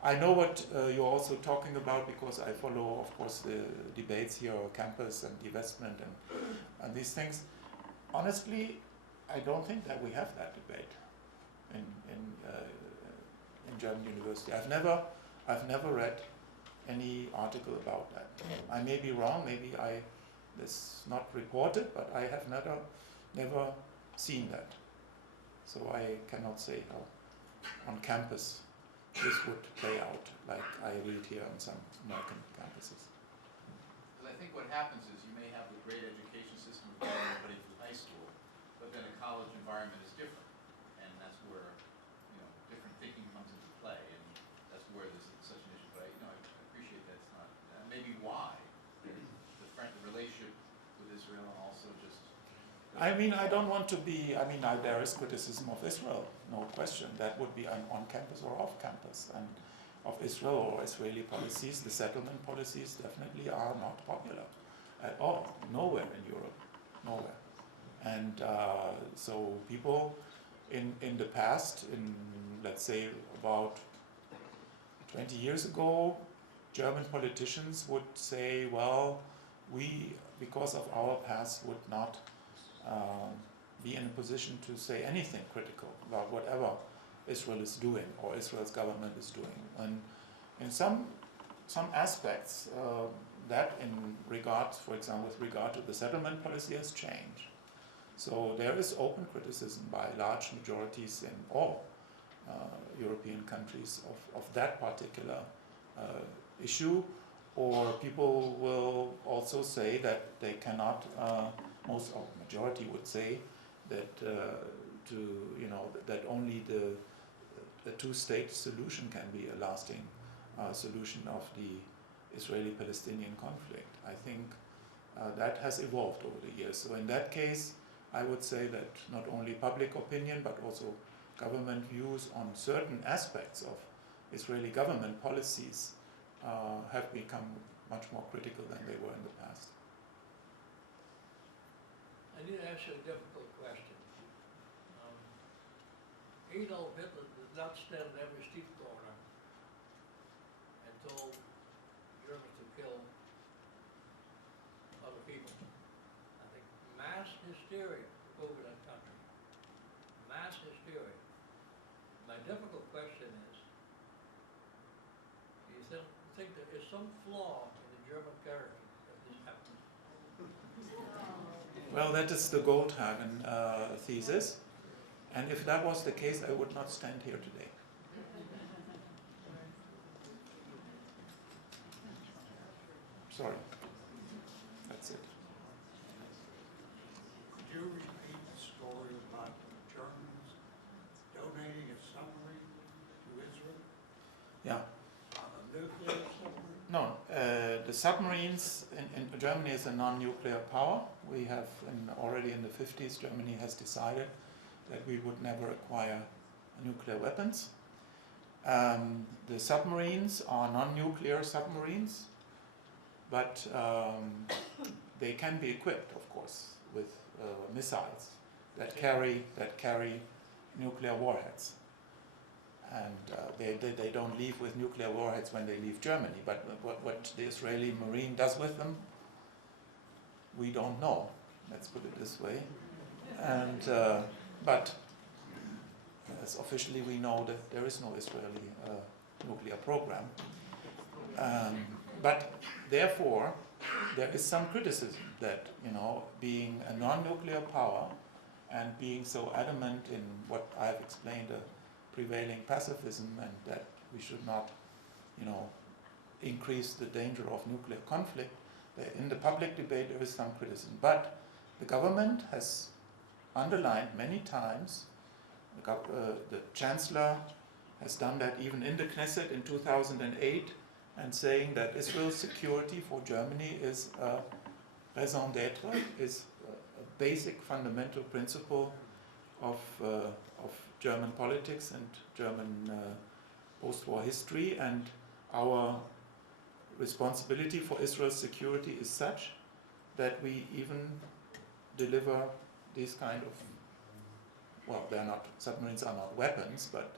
I know what you're also talking about, because I follow, of course, the debates here on campus and divestment and these things. Honestly, I don't think that we have that debate in German university. I've never read any article about that. I may be wrong. Maybe it's not reported, but I have never seen that. So I cannot say how on campus this would play out like I read here on some American campuses. Because I think what happens is you may have the great education system of getting everybody through high school, but then a college environment is different, and that's where different thinking comes into play, and that's where there's such an issue. But I appreciate that's not maybe why the relationship with Israel, and also just. I mean, I don't want to be. I mean, there is criticism of Israel, no question. That would be on campus or off campus, and of Israel or Israeli policies. The settlement policies definitely are not popular at all. Nowhere in Europe, nowhere. And so people in the past, let's say about 20 years ago, German politicians would say, well, we, because of our past, would not be in a position to say anything critical about whatever Israel is doing or Israel's government is doing. And in some aspects, that in regard, for example, with regard to the settlement policy has changed. So there is open criticism by large majorities in all European countries of that particular issue, or people will also say that they cannot, most of the majority would say that that only the two-state solution can be a lasting solution of the Israeli-Palestinian conflict. I think that has evolved over the years. So in that case, I would say that not only public opinion, but also government views on certain aspects of Israeli government policies have become much more critical than they were in the past. I need to ask you a difficult question. Adolf Hitler did not stand in every street corner and told Germans to kill other people. I think mass hysteria over that country. Mass hysteria. My difficult question is, do you think there is some flaw in the German character that this happens? Well, that is the Goldhagen thesis. And if that was the case, I would not stand here today. Sorry. That's it. Could you repeat the story about the Germans donating a submarine to Israel? Yeah. A nuclear submarine? No, the submarines in Germany is a non-nuclear power. We have, already in the 50s, Germany has decided that we would never acquire nuclear weapons. The submarines are non-nuclear submarines, but they can be equipped, of course, with missiles that carry nuclear warheads. And they don't leave with nuclear warheads when they leave Germany, but what the Israeli Marine does with them, we don't know. Let's put it this way. And but as officially we know that there is no Israeli nuclear program. But therefore, there is some criticism that, being a non-nuclear power and being so adamant in what I've explained, prevailing pacifism, and that we should not, increase the danger of nuclear conflict. In the public debate, there is some criticism. But the government has underlined many times, the Chancellor has done that even in the Knesset in 2008, and saying that Israel's security for Germany is a raison d'etre, is a basic fundamental principle of German politics and German post-war history, and our responsibility for Israel's security is such that we even deliver these kind of, well, submarines are not weapons, but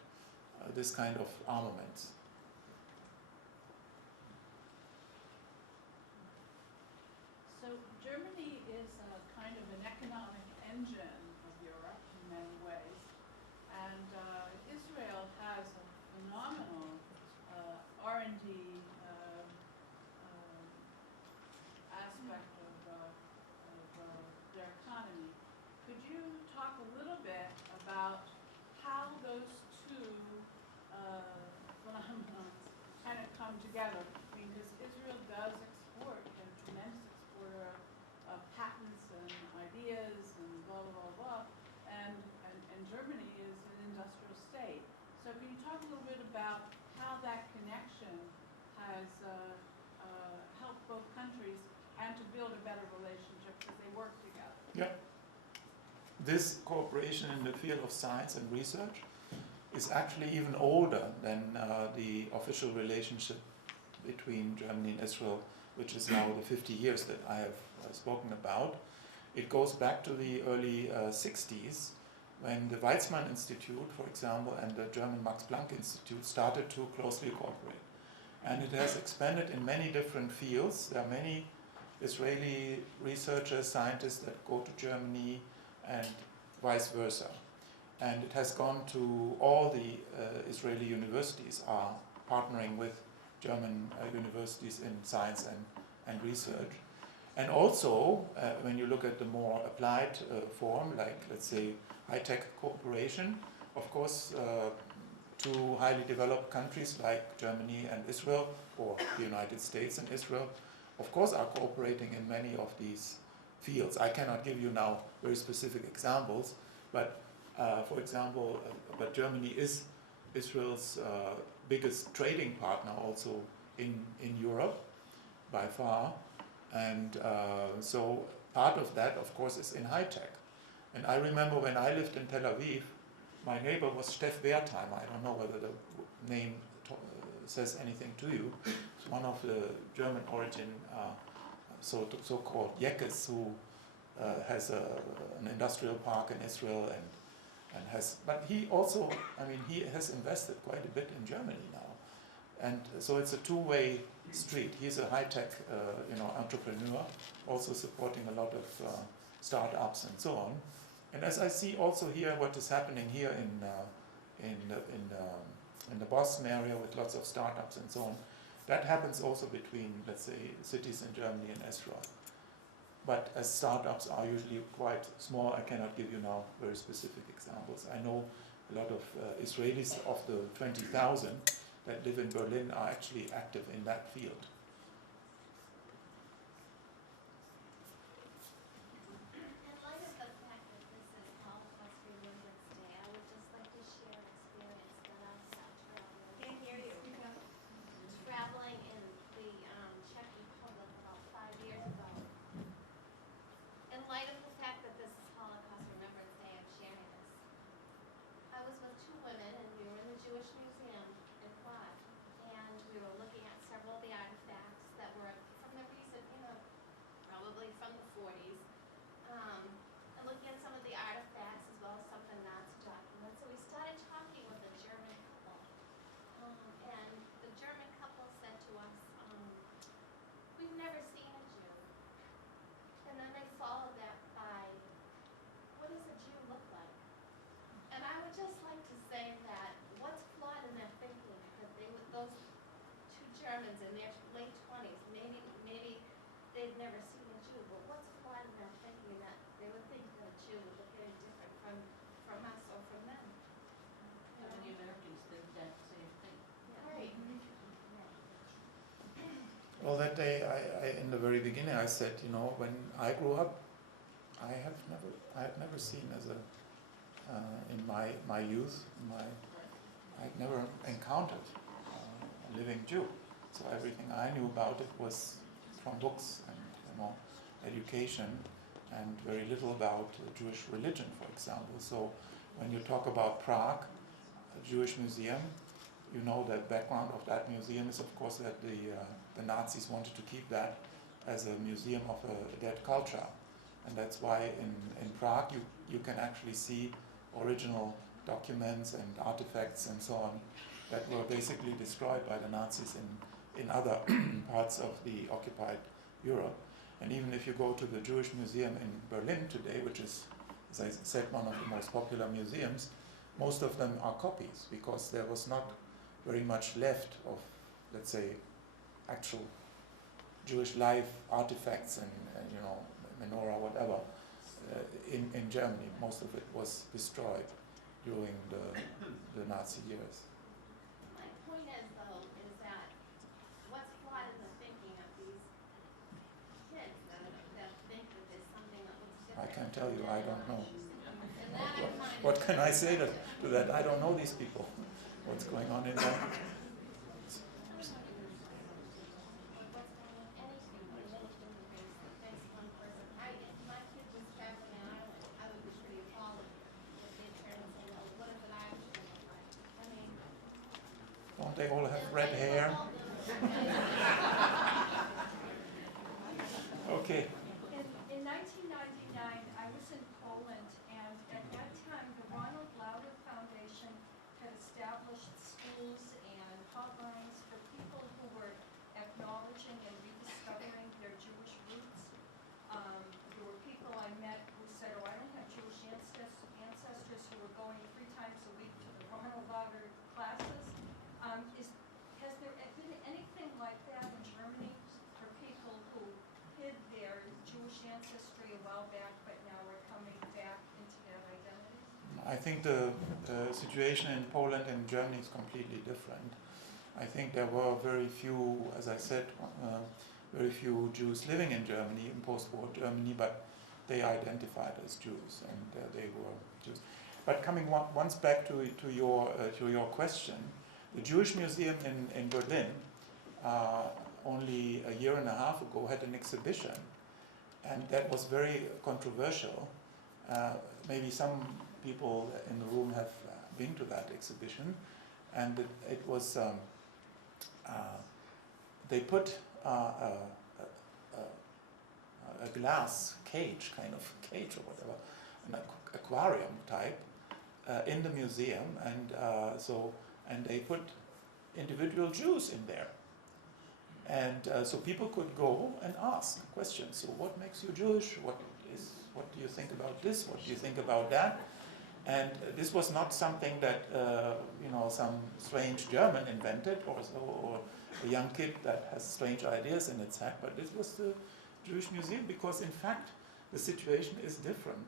this kind of armaments. So Germany is a kind of an economic engine of Europe in many ways, and Israel has a phenomenal R&D aspect of their economy. Could you talk a little bit about how those two phenomena kind of come together? Because Israel does export, they're a tremendous exporter of patents and ideas and blah, blah, blah, blah. And Germany is an industrial state. So can you talk a little bit about how that connection has helped both countries and to build a better relationship because they work together? Yeah. This cooperation in the field of science and research is actually even older than the official relationship between Germany and Israel, which is now the 50 years that I have spoken about. It goes back to the early 60s, when the Weizmann Institute, for example, and the German Max Planck Institute started to closely cooperate. And it has expanded in many different fields. There are many Israeli researchers, scientists that go to Germany and vice versa. And it has gone to all the Israeli universities are partnering with German universities in science and research. And also, when you look at the more applied form, like, let's say, high-tech cooperation, of course, two highly developed countries like Germany and Israel, or the United States and Israel, of course, are cooperating in many of these fields. I cannot give you now very specific examples, but for example, but Germany is Israel's biggest trading partner also in Europe by far. And so part of that, of course, is in high tech. And I remember when I lived in Tel Aviv, my neighbor was Steff Wertheimer. I don't know whether the name says anything to you. It's one of the German origin, so-called Yekes, who has an industrial park in Israel and has, but he also, he has invested quite a bit in Germany now. And so it's a two-way street. He's a high-tech, entrepreneur, also supporting a lot of startups and so on. And as I see also here what is happening here in the Boston area with lots of startups and so on, that happens also between, let's say, cities in Germany and Israel. But as startups are usually quite small, I cannot give you now very specific examples. I know a lot of Israelis of the 20,000 that live in Berlin are actually active in that field. In light of the fact that this is Holocaust Remembrance Day, I would just like to share an experience that I saw traveling. Can't hear you. Traveling in the Czech Republic about 5 years ago. In light of the fact that this is Holocaust Remembrance Day, I'm sharing this. I was with two women and we were in the Jewish Museum in Prague. And we were looking at several of the artifacts that were from the recent, probably from the 40s. And looking at some of the artifacts as well as some of the Nazi documents. So we started talking with a German couple. And the German couple said to us, we've never seen a Jew. And then they followed that by, what does a Jew look like? And I would just like to say that what's flawed in their thinking, that those two Germans in their late 20s, maybe they'd never seen a Jew, but what's flawed in their thinking that they would think that a Jew would look very different from us or from them? How many Americans think that same thing? Right. Well, that day, I in the very beginning, I said, when I grew up, I had never seen as a in my youth, I'd never encountered a living Jew. So everything I knew about it was from books and education, and very little about Jewish religion, for example. So when you talk about Prague, a Jewish museum, you know the background of that museum is, of course, that the Nazis wanted to keep that as a museum of a dead culture. And that's why in Prague you can actually see original documents and artifacts and so on that were basically destroyed by the Nazis in other parts of the occupied Europe. And even if you go to the Jewish Museum in Berlin today, which is, as I said, one of the most popular museums, most of them are copies because there was not very much left of, let's say, actual Jewish life artifacts and menorah, whatever, in Germany. Most of it was destroyed during the Nazi years. My point is, though, is that what's flawed in the thinking of these kids that think that there's something that looks I different? can tell you, I don't know. And that I find What can I say to that? I don't know these people. What's going on in there? Don't they all have red hair? Okay. In 1999, I was in Poland, and at that time, the Ronald Lauder Foundation had established schools and hotlines for people who were acknowledging and rediscovering their Jewish roots. There were people I met who said, I don't have Jewish ancestors, who were going 3 times a week to the Ronald Lauder classes. Has there been anything like that in Germany for people who hid their Jewish ancestry a while back, but now are coming back into that identity? I think the situation in Poland and Germany is completely different. I think there were very few, as I said, very few Jews living in Germany, in post-war Germany, but they identified as Jews and they were Jews. But coming once back to your question, the Jewish Museum in Berlin only a year and a half ago had an exhibition, and that was very controversial. Maybe some people in the room have been to that exhibition, and it was they put a glass cage, kind of cage or whatever, an aquarium type, in the museum, and they put individual Jews in there. And so people could go and ask questions. So what makes you Jewish? What is What do you think about this? What do you think about that? And this was not something that some strange German invented, or a young kid that has strange ideas in its head. But this was the Jewish Museum, because in fact the situation is different.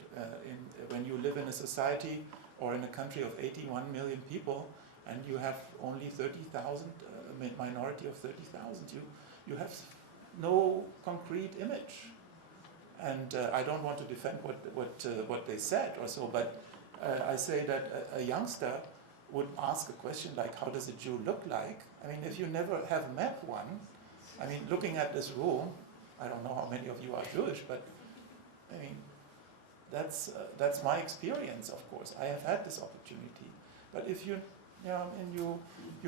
When you live in a society or in a country of 81 million people, and you have only 30,000, a minority of 30,000, you have no concrete image. And I don't want to defend what they said or so, but I say that a youngster would ask a question like, how does a Jew look like? I mean, if you never have met one, I mean, looking at this room, I don't know how many of you are Jewish, but I mean, that's my experience, of course. I have had this opportunity. But if you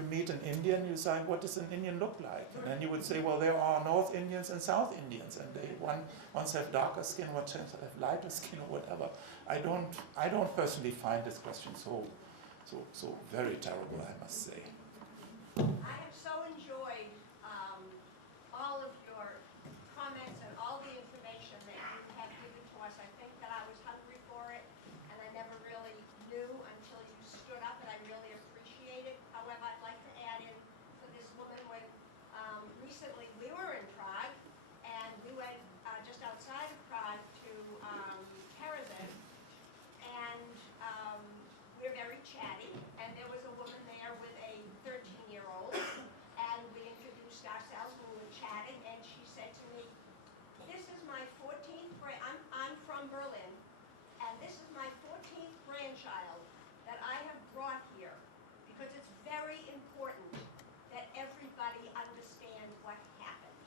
meet an Indian, you say, what does an Indian look like? And then you would say, well, there are North Indians and South Indians, and ones have darker skin, ones have lighter skin, or whatever. I don't personally find this question so very terrible, I must say. I have so enjoyed all of your comments and all the information that you have given to us. I think that I was hungry for it, and I never really knew until you stood up, and I really appreciate it. However, I'd like to add in for this woman when recently we were in Prague, and we went just outside of Prague to Terezin, and we're very chatty, and there was a woman there with a 13-year-old, and we introduced ourselves when we were chatting, and she said to me, this is my 14th I'm from Berlin, and this is my 14th grandchild that I have brought here, because it's very important that everybody understand what happened.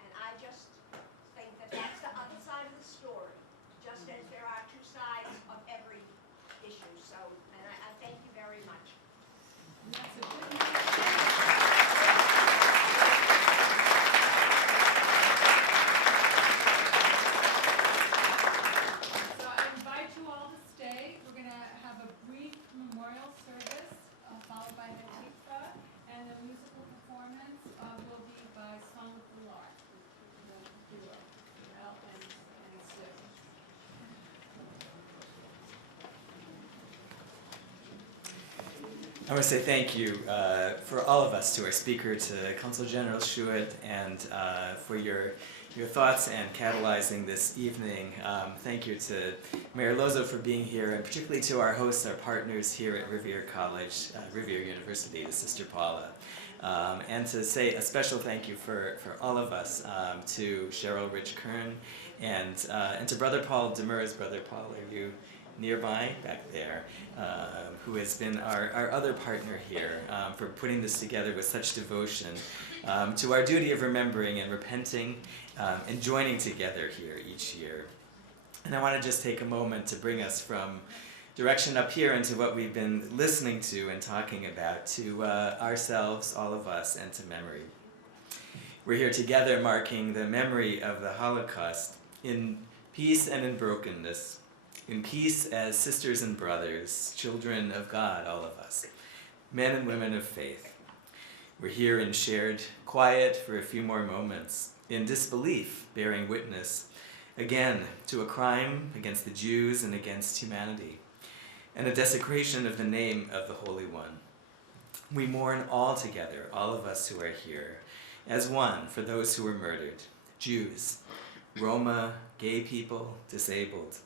And I just think that that's the other side of the story, just as there are two sides of every issue. So, and I thank you very much. That's a good So I invite you all to stay. We're going to have a brief memorial service followed by the tikva, and the musical performance will be by Song of the Lark, the duo, Al and Sue. I want to say thank you for all of us, to our speaker, to Consul General Schuett, and for your thoughts and catalyzing this evening. Thank you to Mayor Lozo for being here, and particularly to our hosts, our partners here at Rivier College, Rivier University, to Sister Paula. And to say a special thank you for all of us, to Cheryl Rich Kern, and to Brother Paul Demers. Brother Paul, are you nearby back there, who has been our other partner here, for putting this together with such devotion, to our duty of remembering and repenting and joining together here each year. And I want to just take a moment to bring us from direction up here into what we've been listening to and talking about, to ourselves, all of us, and to memory. We're here together marking the memory of the Holocaust in peace and in brokenness, in peace as sisters and brothers, children of God, all of us, men and women of faith. We're here in shared quiet for a few more moments, in disbelief, bearing witness, again, to a crime against the Jews and against humanity, and a desecration of the name of the Holy One. We mourn all together, all of us who are here, as one for those who were murdered, Jews, Roma, gay people, disabled,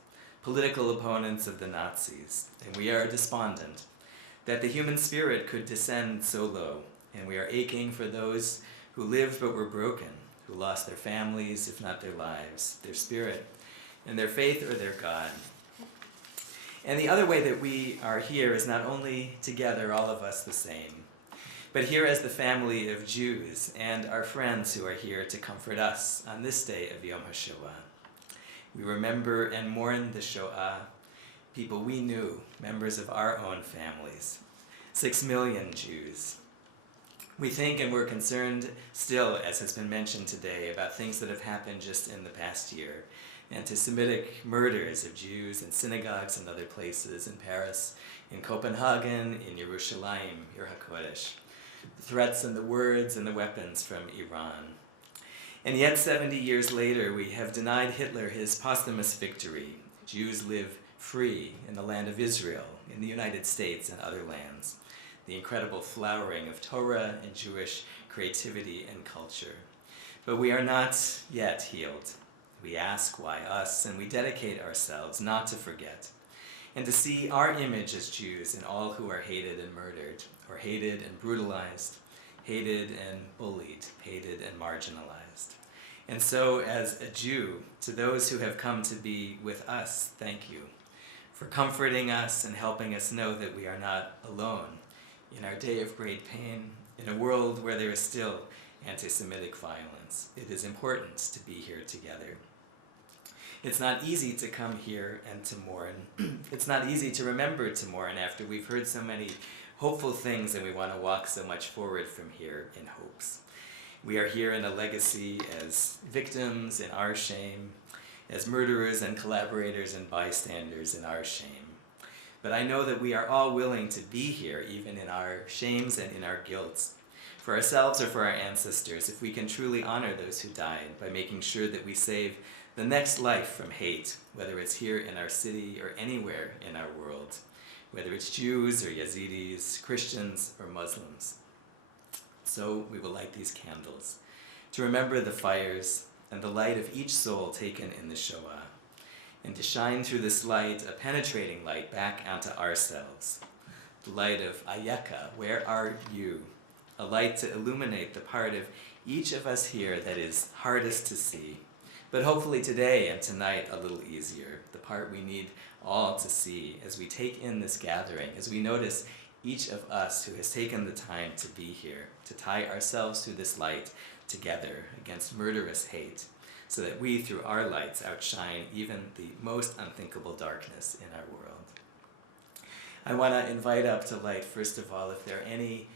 political opponents of the Nazis, and we are despondent that the human spirit could descend so low, and we are aching for those who lived but were broken, who lost their families, if not their lives, their spirit, and their faith or their God. And the other way that we are here is not only together, all of us the same, but here as the family of Jews and our friends who are here to comfort us on this day of Yom HaShoah. We remember and mourn the Shoah, people we knew, members of our own families, 6 million Jews. We think and we're concerned still, as has been mentioned today, about things that have happened just in the past year. Anti-Semitic murders of Jews in synagogues and other places, in Paris, in Copenhagen, in Yerushalayim, Yer HaKodesh. The threats and the words and the weapons from Iran. And yet 70 years later, we have denied Hitler his posthumous victory. Jews live free in the land of Israel, in the United States and other lands. The incredible flowering of Torah and Jewish creativity and culture. But we are not yet healed. We ask why us, and we dedicate ourselves not to forget, and to see our image as Jews in all who are hated and murdered, or hated and brutalized, hated and bullied, hated and marginalized. And so, as a Jew, to those who have come to be with us, thank you for comforting us and helping us know that we are not alone in our day of great pain, in a world where there is still anti-Semitic violence. It is important to be here together. It's not easy to come here and to mourn. It's not easy to remember to mourn after we've heard so many hopeful things and we want to walk so much forward from here in hopes. We are here in a legacy as victims in our shame, as murderers and collaborators and bystanders in our shame. But I know that we are all willing to be here, even in our shames and in our guilts, for ourselves or for our ancestors, if we can truly honor those who died by making sure that we save the next life from hate, whether it's here in our city or anywhere in our world, whether it's Jews or Yazidis, Christians or Muslims. So we will light these candles to remember the fires and the light of each soul taken in the Shoah, and to shine through this light, a penetrating light, back onto ourselves. The light of Ayeka, where are you? A light to illuminate the part of each of us here that is hardest to see, but hopefully today and tonight a little easier, the part we need all to see as we take in this gathering, as we notice each of us who has taken the time to be here, to tie ourselves through this light together against murderous hate, so that we, through our lights, outshine even the most unthinkable darkness in our world. I want to invite up to light, first of all, if there are any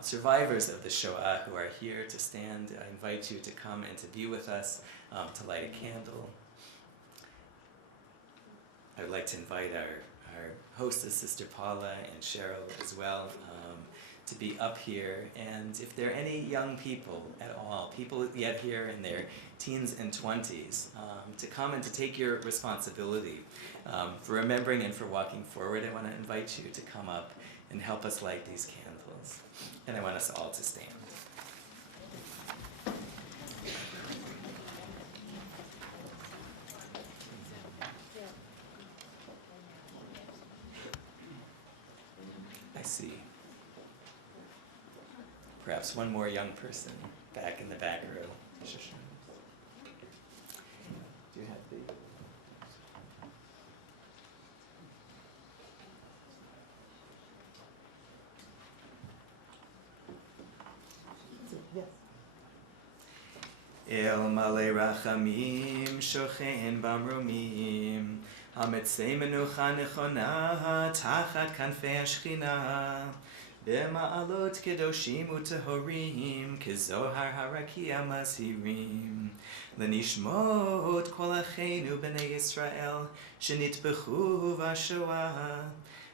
survivors of the Shoah who are here to stand. I invite you to come and to be with us, to light a candle. I would like to invite our hostess, Sister Paula and Cheryl as well, to be up here. And if there are any young people at all, people yet here in their teens and 20s, to come and to take your responsibility for remembering and for walking forward, I want to invite you to come up and help us light these candles. And I want us all to stand. I see. Perhaps one more young person back in the back row. Do you have the... El male rachamim shochen bamrumim hametzei menucha nechona tachat kanfei hashchina b'ma'alot kedoshim utehorim kezohar harakia mazhirim lenishmot kol acheinu b'nei Yisrael shenitbechu v'ashoah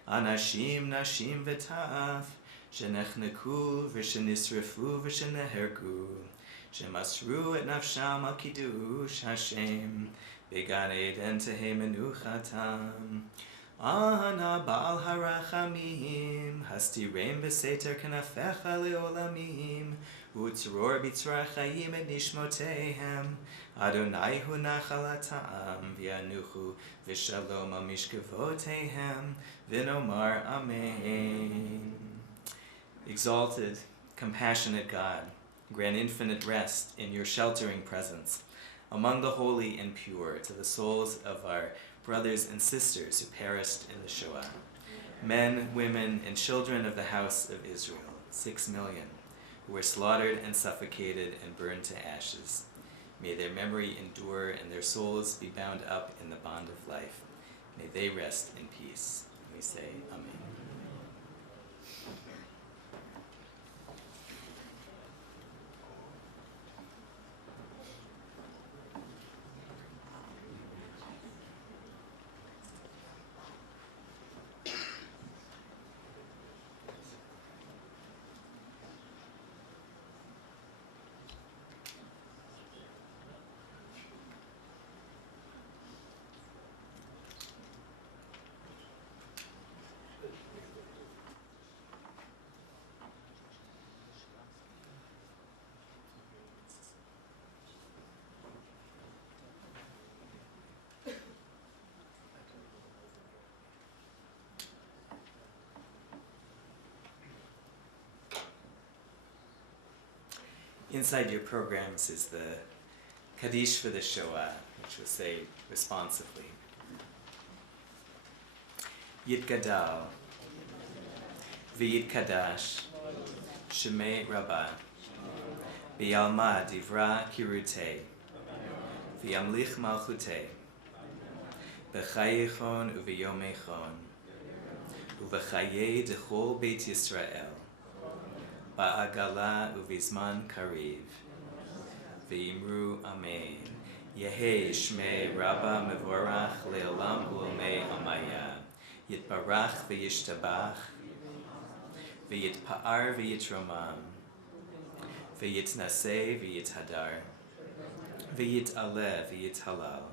anashim nashim v'taf shenechneku v'shenisrefu v'shenehergu Shemasru et nafsham al kiddush Hashem Began Eden tehei menuchatam Ana Baal harachamim Hastirem beseter kanafecha leolamim Utzror bitzrach chayim et nishmotehem Adonai hu nachalatam V'yanuchu v'shalom al mishkavotehem V'nomar Amen. Exalted, compassionate God, grant infinite rest in your sheltering presence among the holy and pure to the souls of our brothers and sisters who perished in the Shoah, men, women, and children of the house of Israel, 6 million, who were slaughtered and suffocated and burned to ashes. May their memory endure and their souls be bound up in the bond of life. May they rest in peace. And we say, Amen. inside your programs is the Kaddish for the Shoah, which we'll say responsively. Yitgadal, V'yitkadash, Shemei Rabbah, B'yalma Divra Kirute, V'yamlich Malchute, B'chayechon U'v'yomechon, U'v'chayei Dechol Beit Yisrael, Ba'agala U'vizman Kariv, V'yimru Amen. Yehei Shmei Rabba Mevorach Le'olam U'omei Amaya, Yitbarach V'yishtabach, V'yitpa'ar V'yitromam, V'yitnaseh V'yithadar, V'yit'aleh V'yithalal,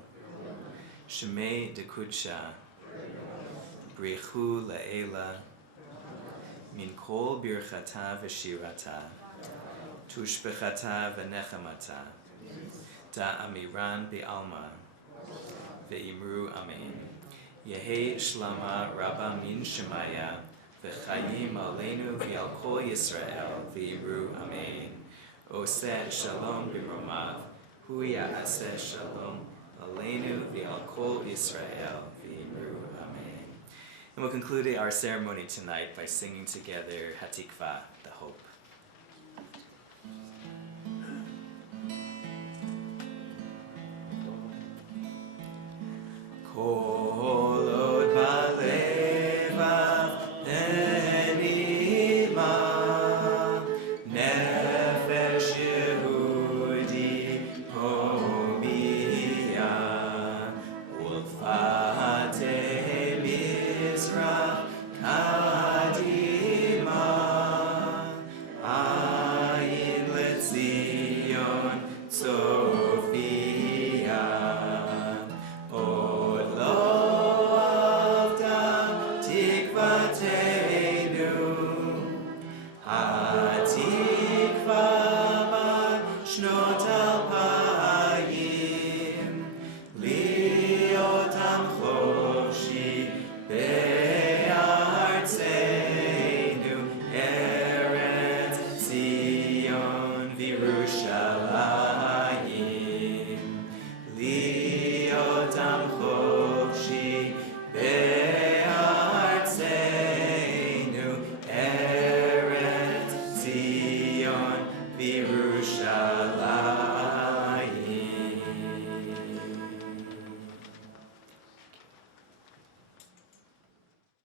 Shemei Dekudsha, Brichu La'ela, Min Kol Birchata V'shirata, Tushbechata V'nechamata, Da Amiran Be'alma, Ve'imru Amen. Yehei Shlama Rabba Min Shemaya, V'chayim Aleinu V'al Kol Yisrael, Ve'imru Amen. Oseh Shalom B'romav, Hu Ya'aseh Shalom Aleinu V'al Kol Yisrael, Ve'imru Amen. And we'll conclude our ceremony tonight by singing together Hatikva, the Hope. Kol od balevav enima, nefesh Yehudi homiya, ulfatei Mizrach kadima, ayin lezion Sophia. Be